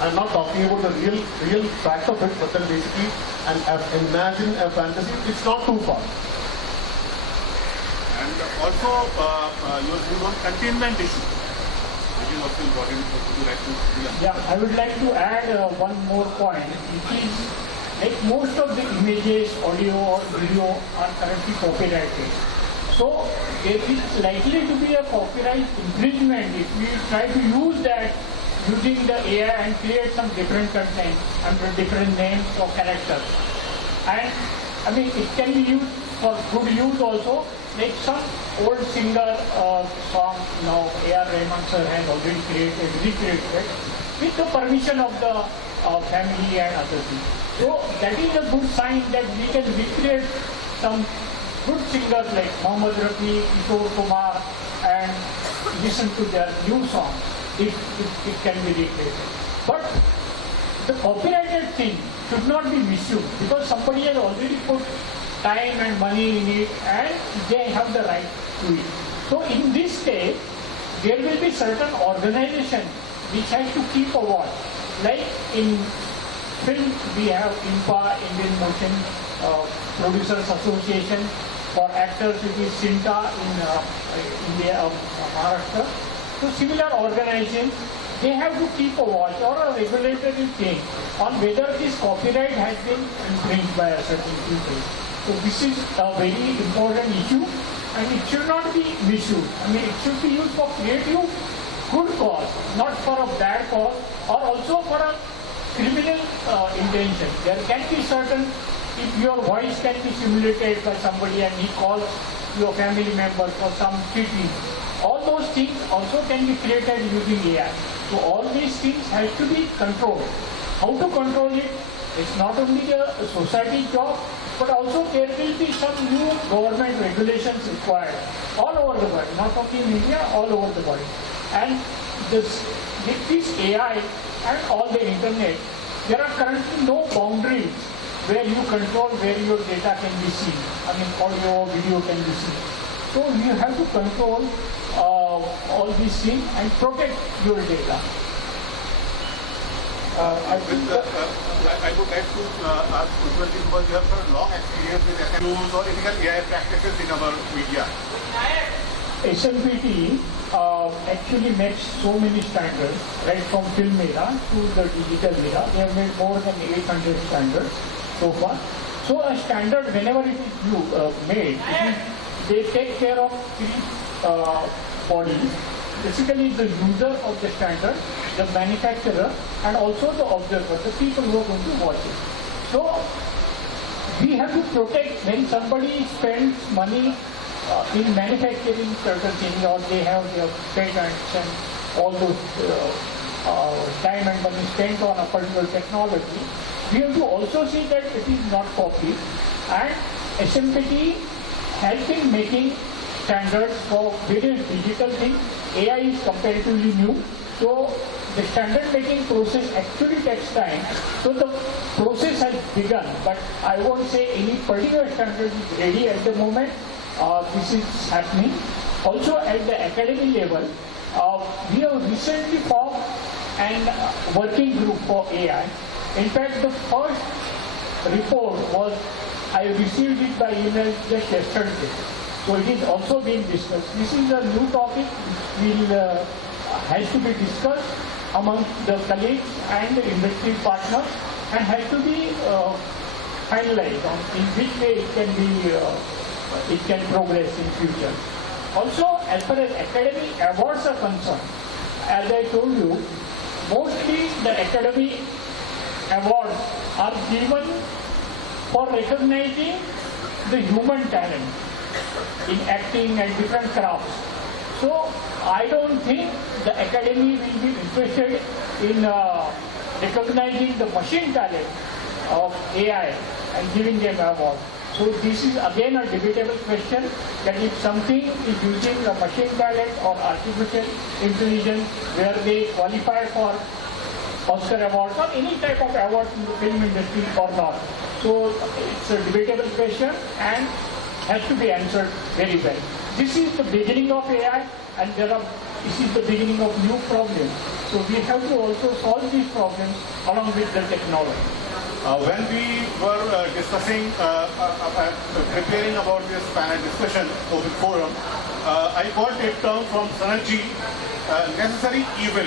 I'm not talking about the real fact of it, but then basically, and imagine a fantasy, it's not too far. And also, your view on containment issue, which is also important. Would you like to? Yeah, I would like to add one more point, which is like most of the images, audio or video are currently copyrighted. So there is likely to be a copyright infringement if we try to use that using the AI and create some different content under different names or characters. And I mean it can be used for good use also. Like some old singer song, A.R. Rahman sir has already recreated with the permission of the family and other things. So that is a good sign that we can recreate some good singers like Mohammad Rafi, Kishore Kumar, and listen to their new songs if it can be recreated. But the copyrighted thing should not be misused because somebody has already put time and money in it and they have the right to it. So in this case, there will be certain organization which has to keep a watch. Like in film, we have IDPA, Indian Motion Producers Association. For actors, it is Sinta in India, Maharashtra. So similar organizations, they have to keep a watch or a regulatory thing on whether this copyright has been infringed by a certain people. So this is a very important issue and it should not be misused. I mean, it should be used for creative good cause, not for a bad cause or also for a criminal intention. There can be certain, if your voice can be simulated by somebody and he calls your family member for some treatment, All those things also can be created using AI. So all these things have to be controlled. How to control it? It's not only a society job, but also there will be some new government regulations required all over the world, not only in India, all over the world. And with this AI and all the internet, there are currently no boundaries where you control where your data can be seen. I mean, audio, video can be seen. So you have to control all these things and protect your data. I think I would like to ask Ujjwal ji, because you have a long experience with SMUs or illegal AI practices in our media. SMPT actually makes so many standards, right from film era to the digital era. They have made more than 800 standards so far. So a standard, whenever it is made, they take care of three bodies. Basically, the user of the standard, the manufacturer, and also the observer, the people who are going to watch it. So we have to protect when somebody spends money in manufacturing certain things, or they have their patents and all those time and money spent on a particular technology. We have to also see that it is not copied. And SMPT has been making standards for various digital things. AI is comparatively new, so the standard making process actually takes time. So the process has begun, but I won't say any particular standard is ready at the moment. This is happening. Also at the academy level, we have recently formed an working group for AI. In fact, the first report was, I received it by email just yesterday. So it is also being discussed. This is a new topic which has to be discussed among the colleagues and the industry partners and has to be finalized on in which way it can progress in future. Also, as far as academy awards are concerned, as I told you, mostly the academy awards are given for recognizing the human talent in acting and different crafts. So I don't think the academy will be interested in recognizing the machine talent of AI and giving them awards. So this is again a debatable question, that if something is using the machine talent or artificial intelligence where they qualify for Oscar awards or any type of awards in the film industry or not. So it's a debatable question and has to be answered very well. This is the beginning of AI, and this is the beginning of new problems. So we have to also solve these problems along with the technology. When we were discussing, preparing about this panel discussion open forum, I got a term from Sanatji, necessary evil.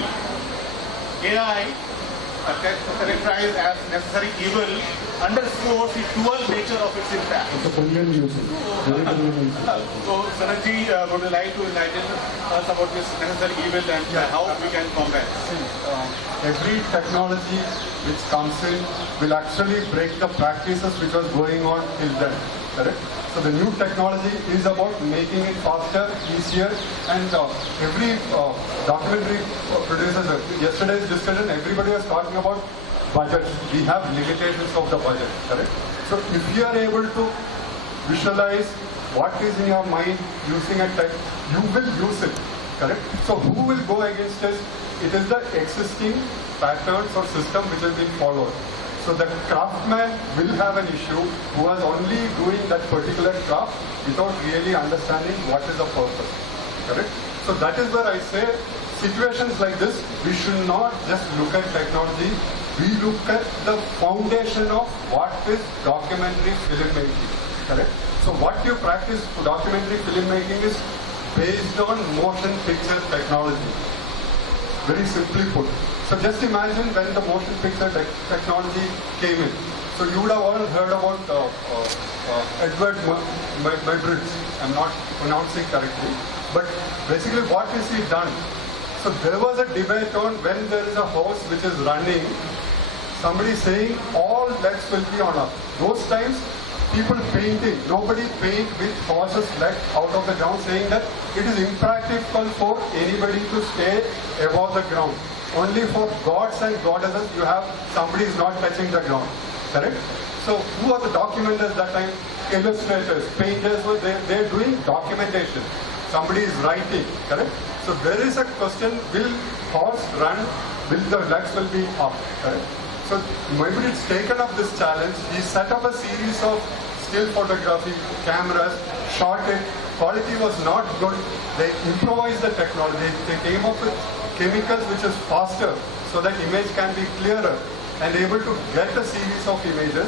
AI, characterized as necessary evil, underscores the dual nature of its impact. It's a brilliant usage. Very brilliant usage. So, Sanatji would you like to enlighten us about this necessary evil and how we can combat? Every technology which comes in will actually break the practices which was going on till then, correct? So the new technology is about making it faster, easier, and every documentary producers, yesterday's discussion, everybody was talking about budgets. We have limitations of the budget, correct? So if you are able to visualize what is in your mind using a tech, you will use it, correct? So who will go against us? It is the existing patterns or system which has been followed. So the craftsman will have an issue who was only doing that particular craft without really understanding what is the purpose, correct? So that is where I say situations like this, we should not just look at technology, we look at the foundation of what is documentary filmmaking, correct? So what you practice for documentary filmmaking is based on motion picture technology, very simply put. So just imagine when the motion picture technology came in. So you would have all heard about Edward Muybridge. I'm not pronouncing correctly. But basically what is he done? So there was a debate on when there is a house which is running, somebody saying all lights will be on up. Those times people painting. Nobody paint with horses leg out of the ground, saying that it is impractical for anybody to stay above the ground. Only for gods and goddesses you have somebody is not touching the ground. Correct? So who are the documenters that time? Illustrators, painters, they're doing documentation. Somebody is writing. Correct? So there is a question, will horse run, will the legs will be up. Correct? So maybe it's taken up this challenge. He set up a series of still photography, cameras, shot it. Quality was not good. They improvised the technology. They came up with chemicals which is faster so that image can be clearer and able to get a series of images,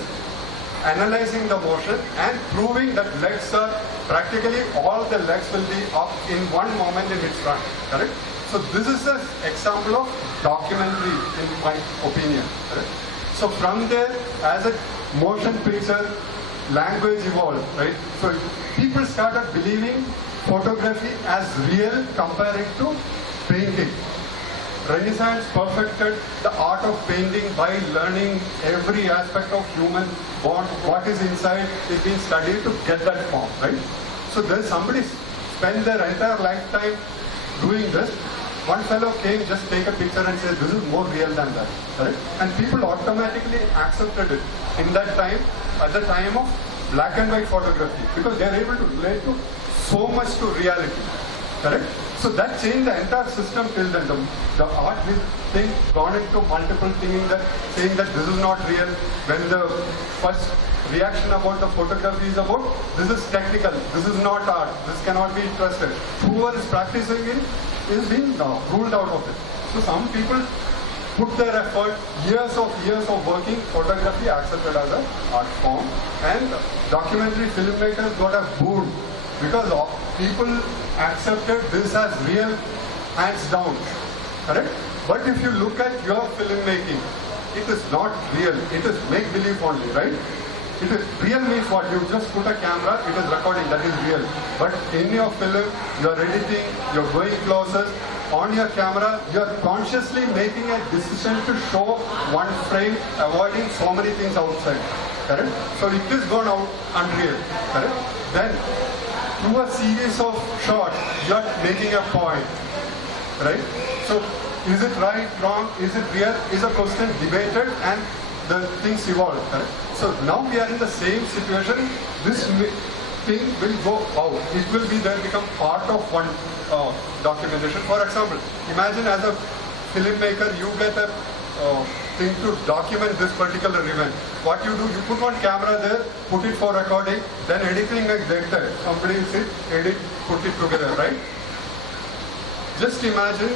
analyzing the motion and proving that legs are practically all the legs will be up in one moment in its run. Correct? So this is an example of documentary in my opinion. Correct? So from there, as a motion picture, language evolved, right? So people started believing photography as real comparing to painting. Renaissance perfected the art of painting by learning every aspect of human bond, what is inside is being studied to get that form, right? So there's somebody spent their entire lifetime doing this. One fellow came, just take a picture and say, this is more real than that, correct? And people automatically accepted it in that time, at the time of black and white photography, because they're able to relate to so much to reality, correct? So that changed the entire system till then. The art thing gone into multiple thinking that saying that this is not real. When the first reaction about the photography is about this is technical, this is not art, this cannot be trusted. Whoever is practicing it is being ruled out of it. So some people put their effort, years of working, photography accepted as an art form, and documentary filmmakers got a boon because people accepted this as real, hands down, correct? But if you look at your filmmaking, it is not real, it is make-believe only, right? It is real means what? You just put a camera, it is recording, that is real. But in your film, you are editing, you are going closer, on your camera, you are consciously making a decision to show one frame, avoiding so many things outside, correct? So it is gone out unreal, correct? Then, through a series of shots, you are making a point, right? So, is it right, wrong, is it real, is a question debated and the things evolve, correct? So now we are in the same situation, this thing will go out. It will be then become part of one documentation. For example, imagine as a filmmaker, you get a thing to document this particular event. What you do, you put one camera there, put it for recording, then editing like that. Somebody will sit, edit, put it together, right? Just imagine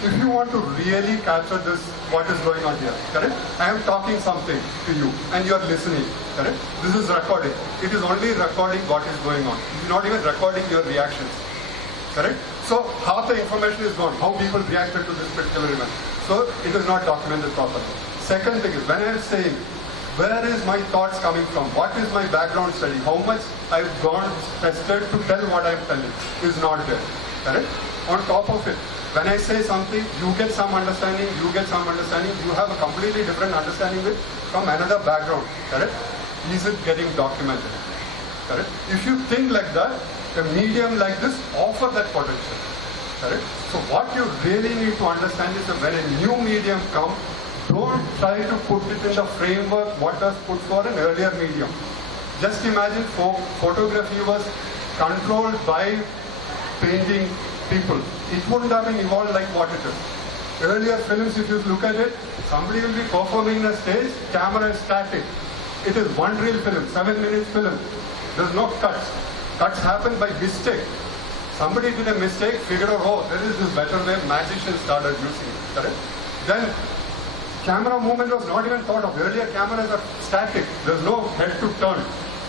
if you want to really capture this, what is going on here, correct? I am talking something to you and you are listening, correct? This is recording. It is only recording what is going on. It is not even recording your reactions, correct? So half the information is gone, how people reacted to this particular event. So it is not documented properly. Second thing is, when I am saying, where is my thoughts coming from? What is my background study? How much I've gone tested to tell what I'm telling is not there, correct? On top of it, when I say something, you get some understanding, you get some understanding, you have a completely different understanding with from another background, correct? Is it getting documented, correct? If you think like that, a medium like this offer that potential, correct? So what you really need to understand is that when a new medium comes, don't try to put it in the framework what was put for an earlier medium. Just imagine photography was controlled by painting people. It wouldn't have been evolved like what it is. Earlier films, if you look at it, somebody will be performing on a stage, camera is static. It is one reel film, 7 minutes film. There's no cuts. Cuts happen by mistake. Somebody did a mistake, figured out, oh, there is this better way, magicians started using it, correct? Then, camera movement was not even thought of. Earlier cameras are static. There's no head to turn,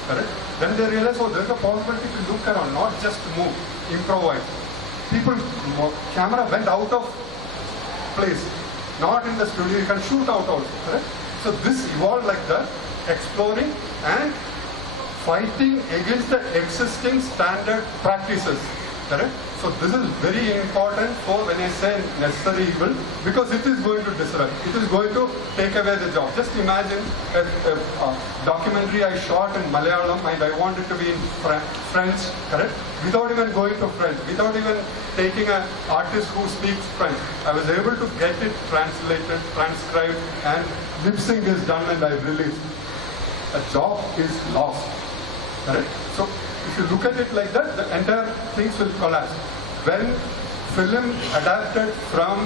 correct? Then they realized, oh, there's a possibility to look around, not just move, improvise. People, camera went out of place, not in the studio, you can shoot out also, correct? So this evolved like that, exploring and fighting against the existing standard practices. Correct? So this is very important for when I say necessary evil, because it is going to disrupt. It is going to take away the job. Just imagine a documentary I shot in Malayalam and I want it to be in French, correct? Without even going to French, without even taking an artist who speaks French. I was able to get it translated, transcribed, and lip sync is done and I released. A job is lost. Correct? So if you look at it like that, the entire things will collapse. When film adapted from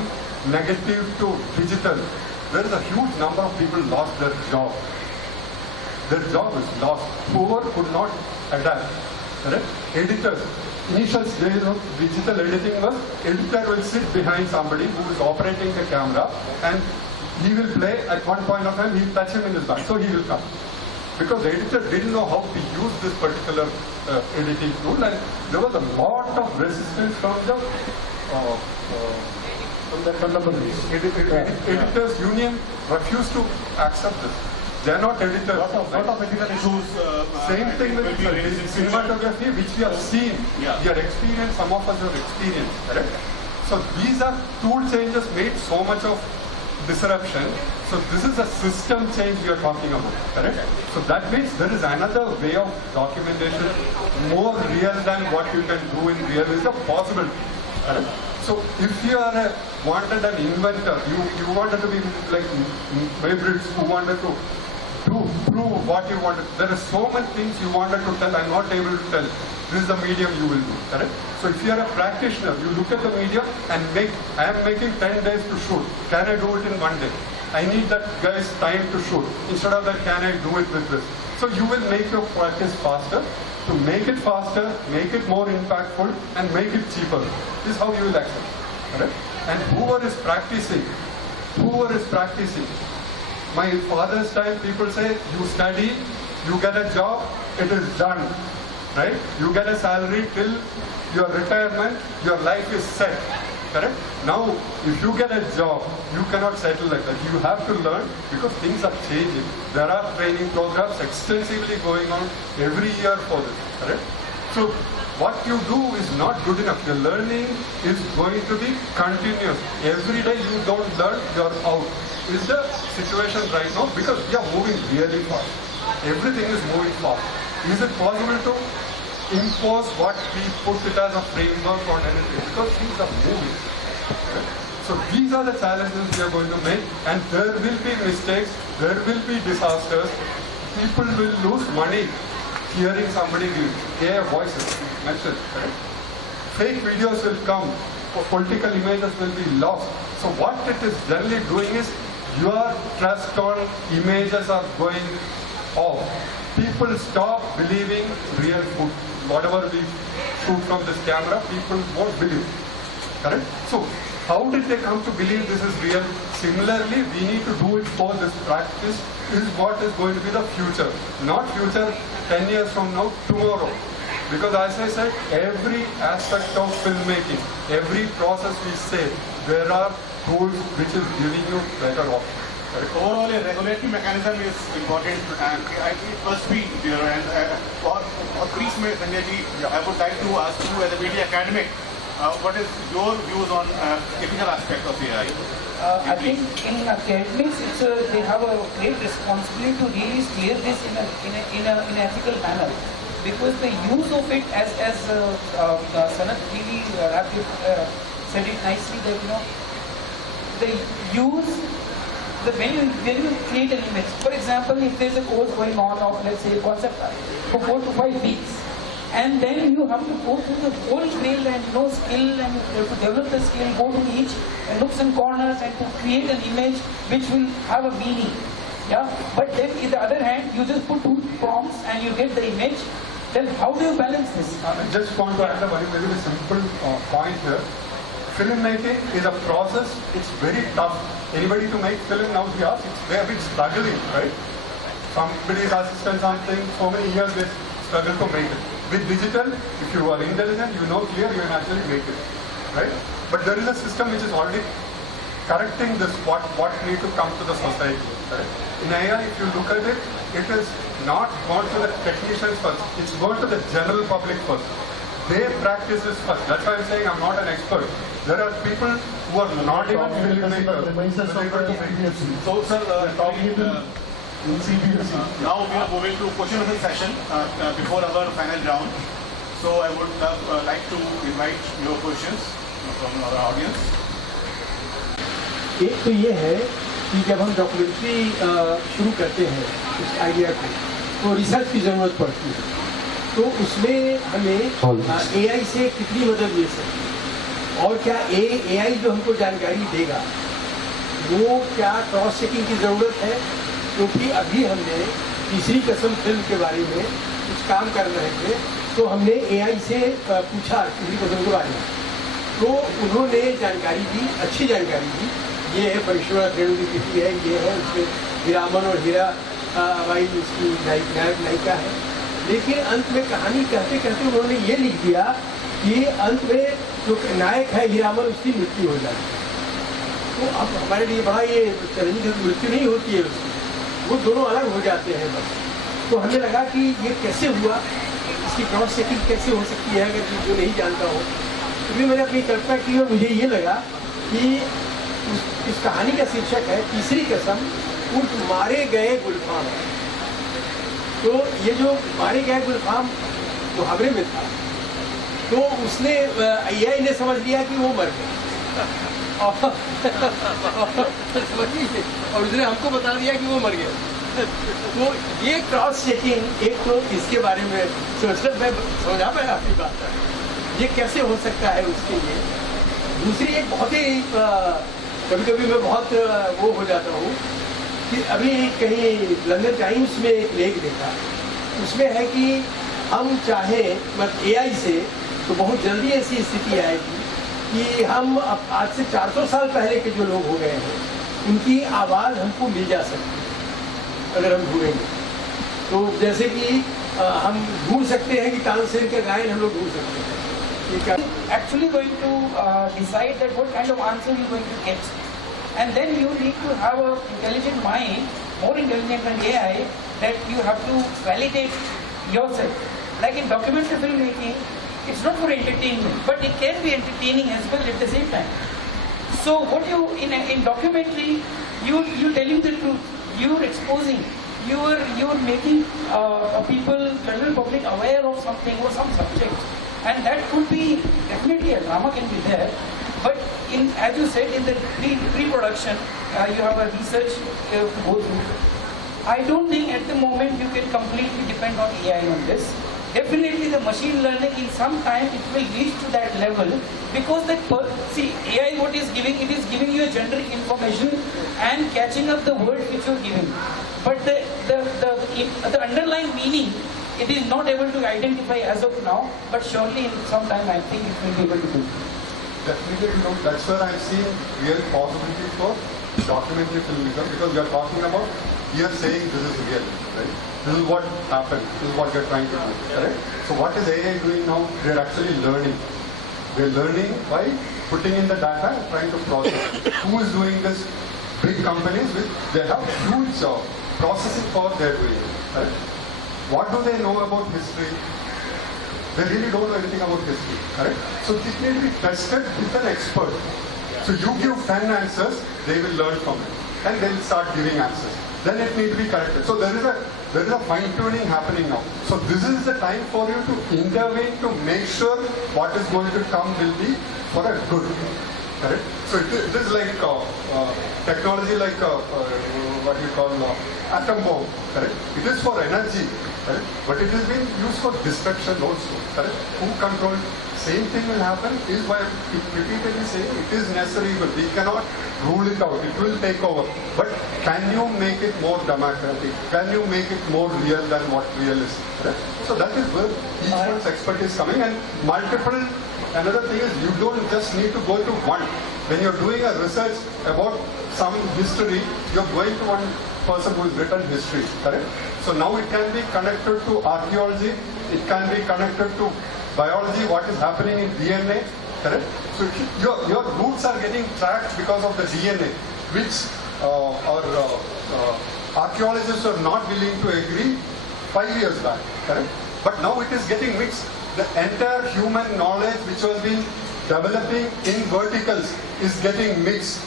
negative to digital, there is a huge number of people lost their job. Their job is lost. Whoever could not adapt. Correct? Editors. Initial stage of digital editing was, editor will sit behind somebody who is operating the camera and he will play at one point of time, he'll touch him in his back, so he will come. Because the editor didn't know how to use this particular editing tool, and there was a lot of resistance from the editors union refused to accept this. They are not editors. Lot of ethical issues. Same thing with cinematography, which we have seen. Yeah. We have experienced, some of us have experienced. Correct? So these are tool changes made so much of disruption. So this is a system change we are talking about, correct? So that means there is another way of documentation, more real than what you can do in real is a possibility, correct? So if you are wanted an inventor, you wanted to be like Maybridge who wanted to prove what you wanted. There are so many things you wanted to tell, I'm not able to tell. This is the medium you will do, correct? So if you are a practitioner, you look at the medium and I am making 10 days to shoot. Can I do it in 1 day? I need that guy's time to shoot. Instead of that, can I do it with this? So you will make your practice faster. To make it faster, make it more impactful, and make it cheaper. This is how you will accept, correct? And whoever is practicing, my father's time, people say, you study, you get a job, it is done, right? You get a salary till your retirement, your life is set, correct? Now, if you get a job, you cannot settle like that. You have to learn because things are changing. There are training programs extensively going on every year for this, correct? So, what you do is not good enough. Your learning is going to be continuous. Every day you don't learn, you're out. Is the situation right now? Because we are moving really fast. Everything is moving fast. Is it possible to impose what we put it as a framework on anything? Because things are moving. So these are the challenges we are going to make, and there will be mistakes, there will be disasters. People will lose money hearing somebody hear voices, message, right? Fake videos will come, political images will be lost. So what it is generally doing is your trust on images are going off. People stop believing real food. Whatever we shoot from this camera, people won't believe. Correct? So how did they come to believe this is real? Similarly, we need to do it for this practice is what is going to be the future. Not future 10 years from now, tomorrow. Because as I said, every aspect of filmmaking, every process we say, there are tools which is giving you better options. Overall, a regulatory mechanism is important, and it must be there. And for Chris Sanjay, I would like to ask you as a media academic, what is your views on ethical aspect of AI? I think in academics, they have a great responsibility to really steer this in an ethical manner, because the use of it, as Sanat really said it nicely, that the use. When you create an image, for example, if there's a course going on of, let's say, concept for 4 to 5 weeks, and then you have to go through the whole trail and skill, and you have to develop the skill, go to each nooks and corners, and to create an image which will have a meaning. Yeah. But then, on the other hand, you just put 2 prompts and you get the image. Then how do you balance this? I just want to add a very simple point here. Filmmaking is a process. It's very tough. Anybody to make film now, they're a bit struggling, right? Somebody's assistant something, so many years they struggle to make it. With digital, if you are intelligent, you know clear, you can actually make it, right? But there is a system which is already correcting this, what need to come to the society, right? In AI, if you look at it, it is not gone to the technicians first, it's gone to the general public first. They practice this first. That's why I'm saying I'm not an expert. There are people who are not even filmmakers. So, sir, in CBSE. now we are moving to question and answer session before our final round. So I would like to invite your questions from our audience. एक तो ये है कि जब हम documentary शुरू करते हैं उस आइडिया को तो रिसर्च की ज़रूरत पड़ती है, तो उसमें हमें एआई से कितनी मदद मिल सकती है और क्या एआई जो हमको जानकारी देगा वो क्या क्रॉस चेकिंग की ज़रूरत है, क्योंकि अभी हमने तीसरी कसम फिल्म के बारे में कुछ काम कर रहे थे तो हमने एआई से पूछा तीसरी कसम के बारे में, तो उन्होंने जानकारी दी, अच्छी जानकारी दी। ये है परिश्रम रेणु की तिथि है, ये है उसमें हीरामन और हीरा भाई उसकी नायिका है, लेकिन अंत में कहानी कहते कहते उन्होंने ये लिख दिया कि अंत में जो नायक है हीरामन उसकी मृत्यु हो जाती है। तो अब हमारे लिए बड़ा ये चैलेंजिंग, मृत्यु नहीं होती है उसकी, वो दोनों अलग हो जाते हैं बस। तो हमें लगा कि ये कैसे हुआ, इसकी क्रॉस चेकिंग कैसे हो सकती है अगर जो नहीं जानता हो। तो भी मैंने अपनी कल्पना की और मुझे ये लगा कि इस कहानी का शीर्षक है तीसरी कसम उर्फ मारे गए गुलफाम। तो ये जो मारे गए गुलफाम मुहावरे में था, तो उसने एआई ने समझ लिया कि वो मर गया और उसने हमको बता दिया कि वो मर गया। तो ये क्रॉस चेकिंग एक तो इसके बारे में मैं समझा पाया आपकी बात, ये कैसे हो सकता है उसके लिए। दूसरी एक बहुत ही कभी कभी मैं बहुत वो हो जाता हूँ कि अभी कहीं लंदन टाइम्स में एक लेख देखा, उसमें है कि हम चाहें मतलब एआई से तो बहुत जल्दी ऐसी स्थिति आएगी कि हम आज से 400 साल पहले के जो लोग हो गए हैं उनकी आवाज़ हमको मिल जा सकती है अगर हम ढूंढेंगे। तो जैसे कि हम ढूंढ सकते हैं कि तानसेन का गायन हम लोग ढूंढ सकते हैं। Actually going to decide that what kind of answer you're going to get, and then you need to have an intelligent mind, more intelligent than AI, that you have to validate yourself. Like in documentary filmmaking, it's not for entertainment, but it can be entertaining as well at the same time. So what you in documentary, you telling the truth, you're exposing, you're making people, general public aware of something or some subject. And that could be definitely a drama can be there, but as you said in the pre-production, you have a research to go through. I don't think at the moment you can completely depend on AI on this. Definitely the machine learning in some time it will reach to that level, because see AI what is giving, it is giving you a generic information and catching up the words which you are giving, but the underlying meaning it is not able to identify as of now, but surely in some time I think it will be able to do. Definitely, that's where I'm seeing real possibility for documentary filmmaker, because we are talking about, we are saying this is real, right? This is what happened, this is what we are trying to do, correct? So what is AI doing now? We are actually learning. We are learning by putting in the data and trying to process. Who is doing this? Big companies, they have huge processing power they are doing, correct? What do they know about history? They really don't know anything about history, correct? So it need to be tested with an expert. So you give 10 answers, they will learn from it, and they will start giving answers. Then it needs to be corrected. So there is a fine-tuning happening now. So this is the time for you to intervene to make sure what is going to come will be for a good, correct? So it is like technology, like what you call atom bomb, correct? It is for energy, correct? But it is being used for destruction also, correct? Who controls? Same thing will happen is by repeatedly saying it is necessary, but we cannot rule it out. It will take over. But can you make it more democratic? Can you make it more real than what real is? Correct? So that is where each one's expertise is coming, and multiple. Another thing is you don't just need to go to one. When you're doing a research about some history, you're going to one person who has written history, correct? So now it can be connected to archaeology, it can be connected to biology, what is happening in DNA, correct? So your roots are getting tracked because of the DNA, which archaeologists are not willing to agree 5 years back, correct? But now it is getting mixed. the entire human knowledge which was been developing in verticals is getting mixed.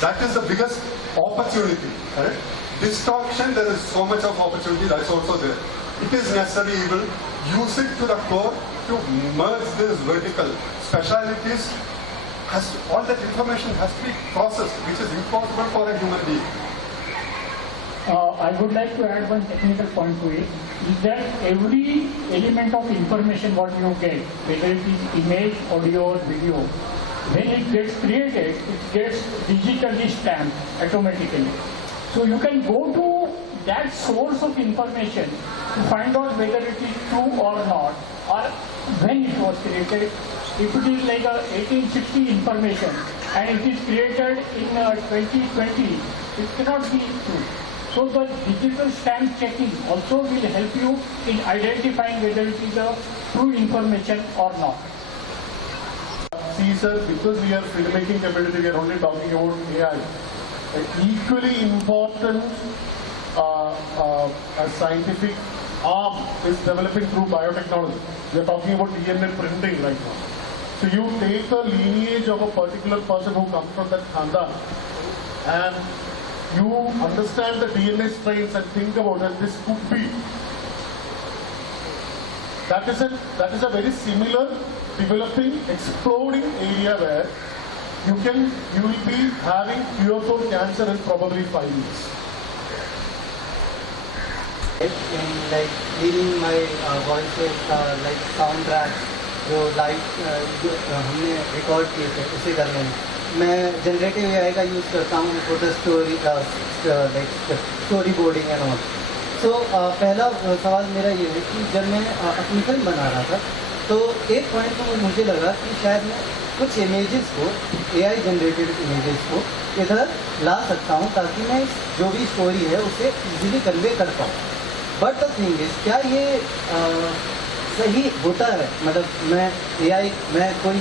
That is the biggest opportunity. Right? Distortion, there is so much of opportunity that's also there. It is necessary we will use it to the core to merge this vertical specialities. All that information has to be processed, which is impossible for a human being. I would like to add one technical point to it, is that every element of information what you get, whether it is image, audio or video, when it gets created, it gets digitally stamped automatically. So you can go to that source of information to find out whether it is true or not, or when it was created. If it is like a 1860 information and it is created in 2020, it cannot be true. So the digital stamp checking also will help you in identifying whether it is a true information or not. See sir, because we are filmmaking community, we are only talking about AI. An equally important a scientific arm is developing through biotechnology. We are talking about DNA printing right now. So you take the lineage of a particular person who comes from that khandan and you understand the DNA strains and think about it, this could be. That is a very similar, developing, exploding area where you will be having cure for cancer in probably 5 years. In like cleaning my voices, like soundtracks, जो live हमने record किए थे उसे करने में मैं generative AI का use करता हूँ for the story like storyboarding and all. So पहला सवाल मेरा ये है कि जब मैं अपनी फिल्म बना रहा था तो एक पॉइंट तो मुझे लगा कि शायद मैं कुछ इमेजेस को एआई जनरेटेड इमेजेस को इधर ला सकता हूँ ताकि मैं जो भी स्टोरी है उसे इजीली कन्वे कर पाऊँ. बट द थिंग इज क्या ये सही होता है? मतलब मैं कोई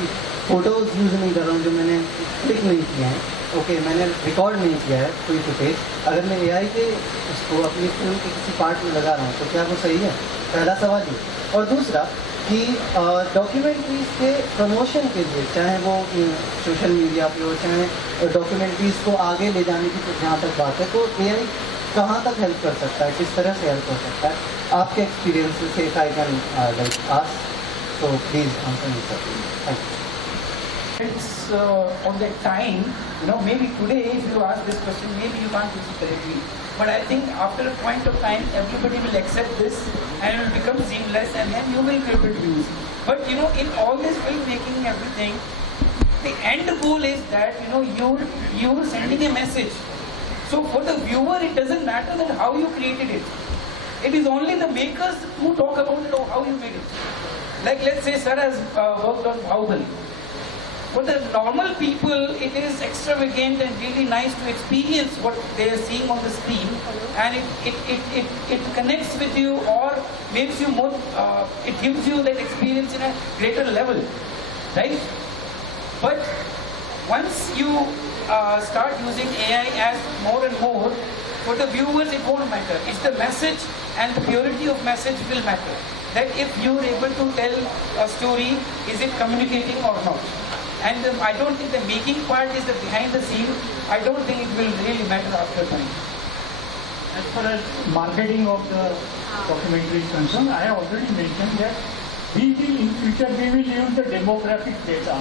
फोटोज़ यूज़ नहीं कर रहा हूँ जो मैंने क्लिक नहीं किए हैं. ओके, मैंने रिकॉर्ड नहीं किया है कोई फुटेज. अगर मैं एआई के उसको अपनी फिल्म के किसी पार्ट में लगा रहा हूँ तो क्या वो सही है? पहला सवाल ये. और दूसरा कि डॉक्यूमेंट्रीज़ के प्रमोशन के लिए चाहे वो सोशल मीडिया पे हो चाहे डॉक्यूमेंट्रीज़ को आगे ले जाने की जहाँ तक बात है तो एआई कहाँ तक हेल्प कर सकता है, किस तरह से हेल्प कर सकता है आपके एक्सपीरियंस से? If I can like ask, so please answer me, sir. Thank you. It's on that time, maybe today if you ask this question, maybe you can't answer correctly. But I think after a point of time, everybody will accept this and it will become seamless and then you will be able to use. But in all this filmmaking and everything, the end goal is that, you're sending a message. So for the viewer, it doesn't matter that how you created it. It is only the makers who talk about how you made it. Like let's say Sir has worked on Bahubali. For the normal people, it is extravagant and really nice to experience what they are seeing on the screen, and it connects with you or makes you more. It gives you that experience in a greater level, right? But once you start using AI as more and more, for the viewers it won't matter. It's the message and the purity of message will matter. That if you're able to tell a story, is it communicating or not? And I don't think the making part is the behind the scene. I don't think it will really matter after time. As far as marketing of the documentary is concerned, I have already mentioned that in future we will use the demographic data.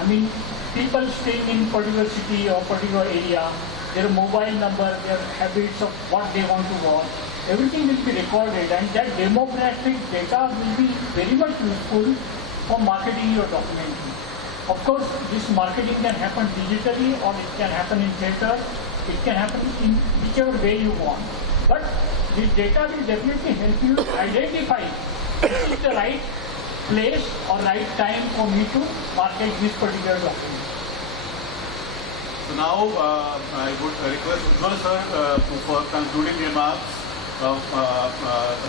I mean, people staying in particular city or particular area, their mobile number, their habits of what they want to watch, everything will be recorded, and that demographic data will be very much useful for marketing your documentary. Of course, this marketing can happen digitally or it can happen in theatre. It can happen in whichever way you want. But this data will definitely help you identify this is the right place or right time for me to market this particular document. So now I would request Ujjwal sir for concluding remarks of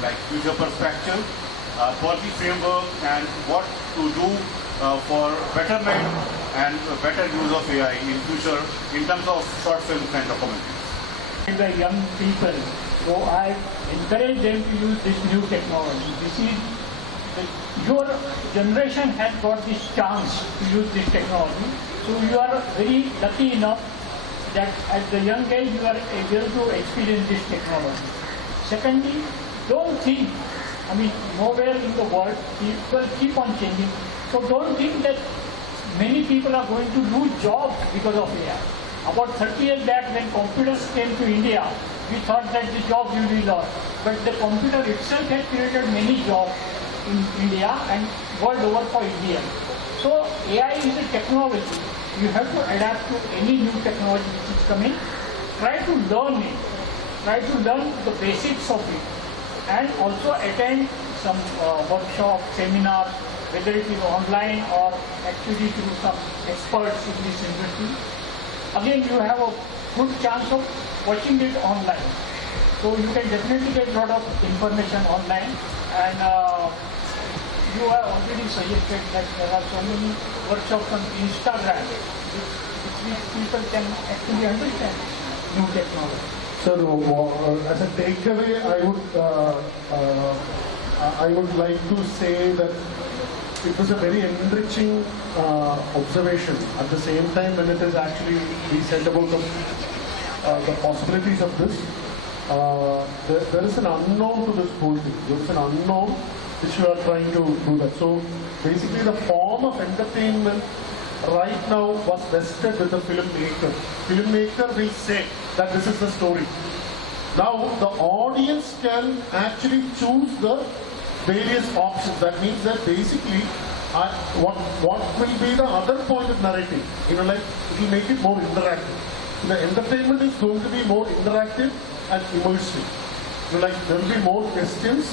like future perspective, policy framework, and what to do for betterment and better use of AI in future in terms of short films and documentaries. The young people, so I encourage them to use this new technology. This is your generation has got this chance to use this technology. So you are very lucky enough that at the young age you are able to experience this technology. Secondly, don't think, I mean, nowhere in the world people keep on changing. So don't think that many people are going to lose jobs because of AI. About 30 years back when computers came to India, we thought that the jobs will be lost. But the computer itself has created many jobs in India and world over for India. So AI is a technology. You have to adapt to any new technology which is coming. Try to learn it. Try to learn the basics of it. And also attend some workshop, seminar, whether it is online or actually through some experts in this industry. Again, you have a good chance of watching it online. So you can definitely get a lot of information online. And you have already suggested that there are so many workshops on Instagram which people can actually understand new technology. So, as a takeaway, I would like to say that it was a very enriching observation. At the same time, when it is actually we said about the possibilities of this, there is an unknown to this whole thing. There is an unknown which you are trying to do that. So basically, the form of entertainment right now was vested with the filmmaker. Filmmaker will say that this is the story. Now the audience can actually choose the various options. That means that basically what will be the other point of narrative? Like it will make it more interactive. So the entertainment is going to be more interactive and immersive. Like there will be more questions,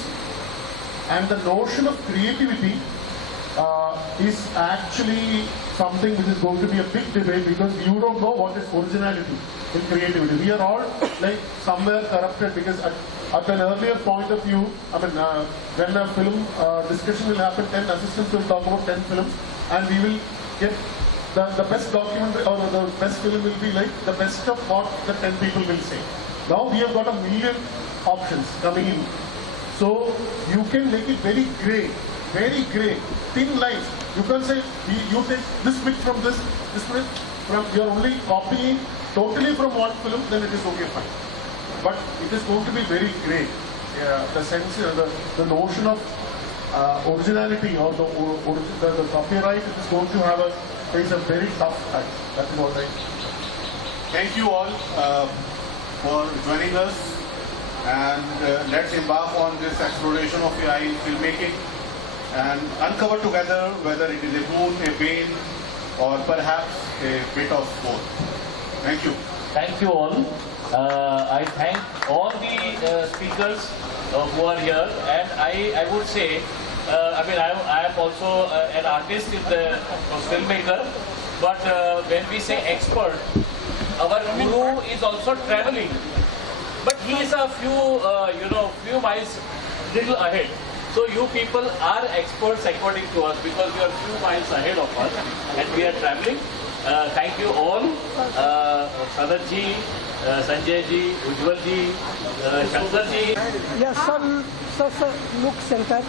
and the notion of creativity is actually something which is going to be a big debate, because you don't know what is originality in creativity. We are all like somewhere corrupted, because at an earlier point of view, I mean, when a film discussion will happen, 10 assistants will talk about 10 films, and we will get the best documentary or the best film will be like the best of what the 10 people will say. Now we have got a million options coming in. So you can make it very gray, thin lines. You can say, you take this bit from this bit from, you're only copying totally from one film, then it is okay, fine. But it is going to be very gray. The sense, the notion of originality or the copyright is going to face a very tough time. That is what I think. Thank you all for joining us, and let's embark on this exploration of AI in filmmaking and uncover together whether it is a Boon, a Bane, or perhaps a bit of both. Thank you. Thank you all. I thank all the speakers who are here, and I would say, I am also an artist in the filmmaker, but when we say expert, our guru is also traveling, but he is a few miles little ahead. So you people are experts according to us, because you are few miles ahead of us and we are traveling. Thank you all, Sadat ji, Sanjay ji, Ujjwal ji, Shankar ji. Yes, sir, look center.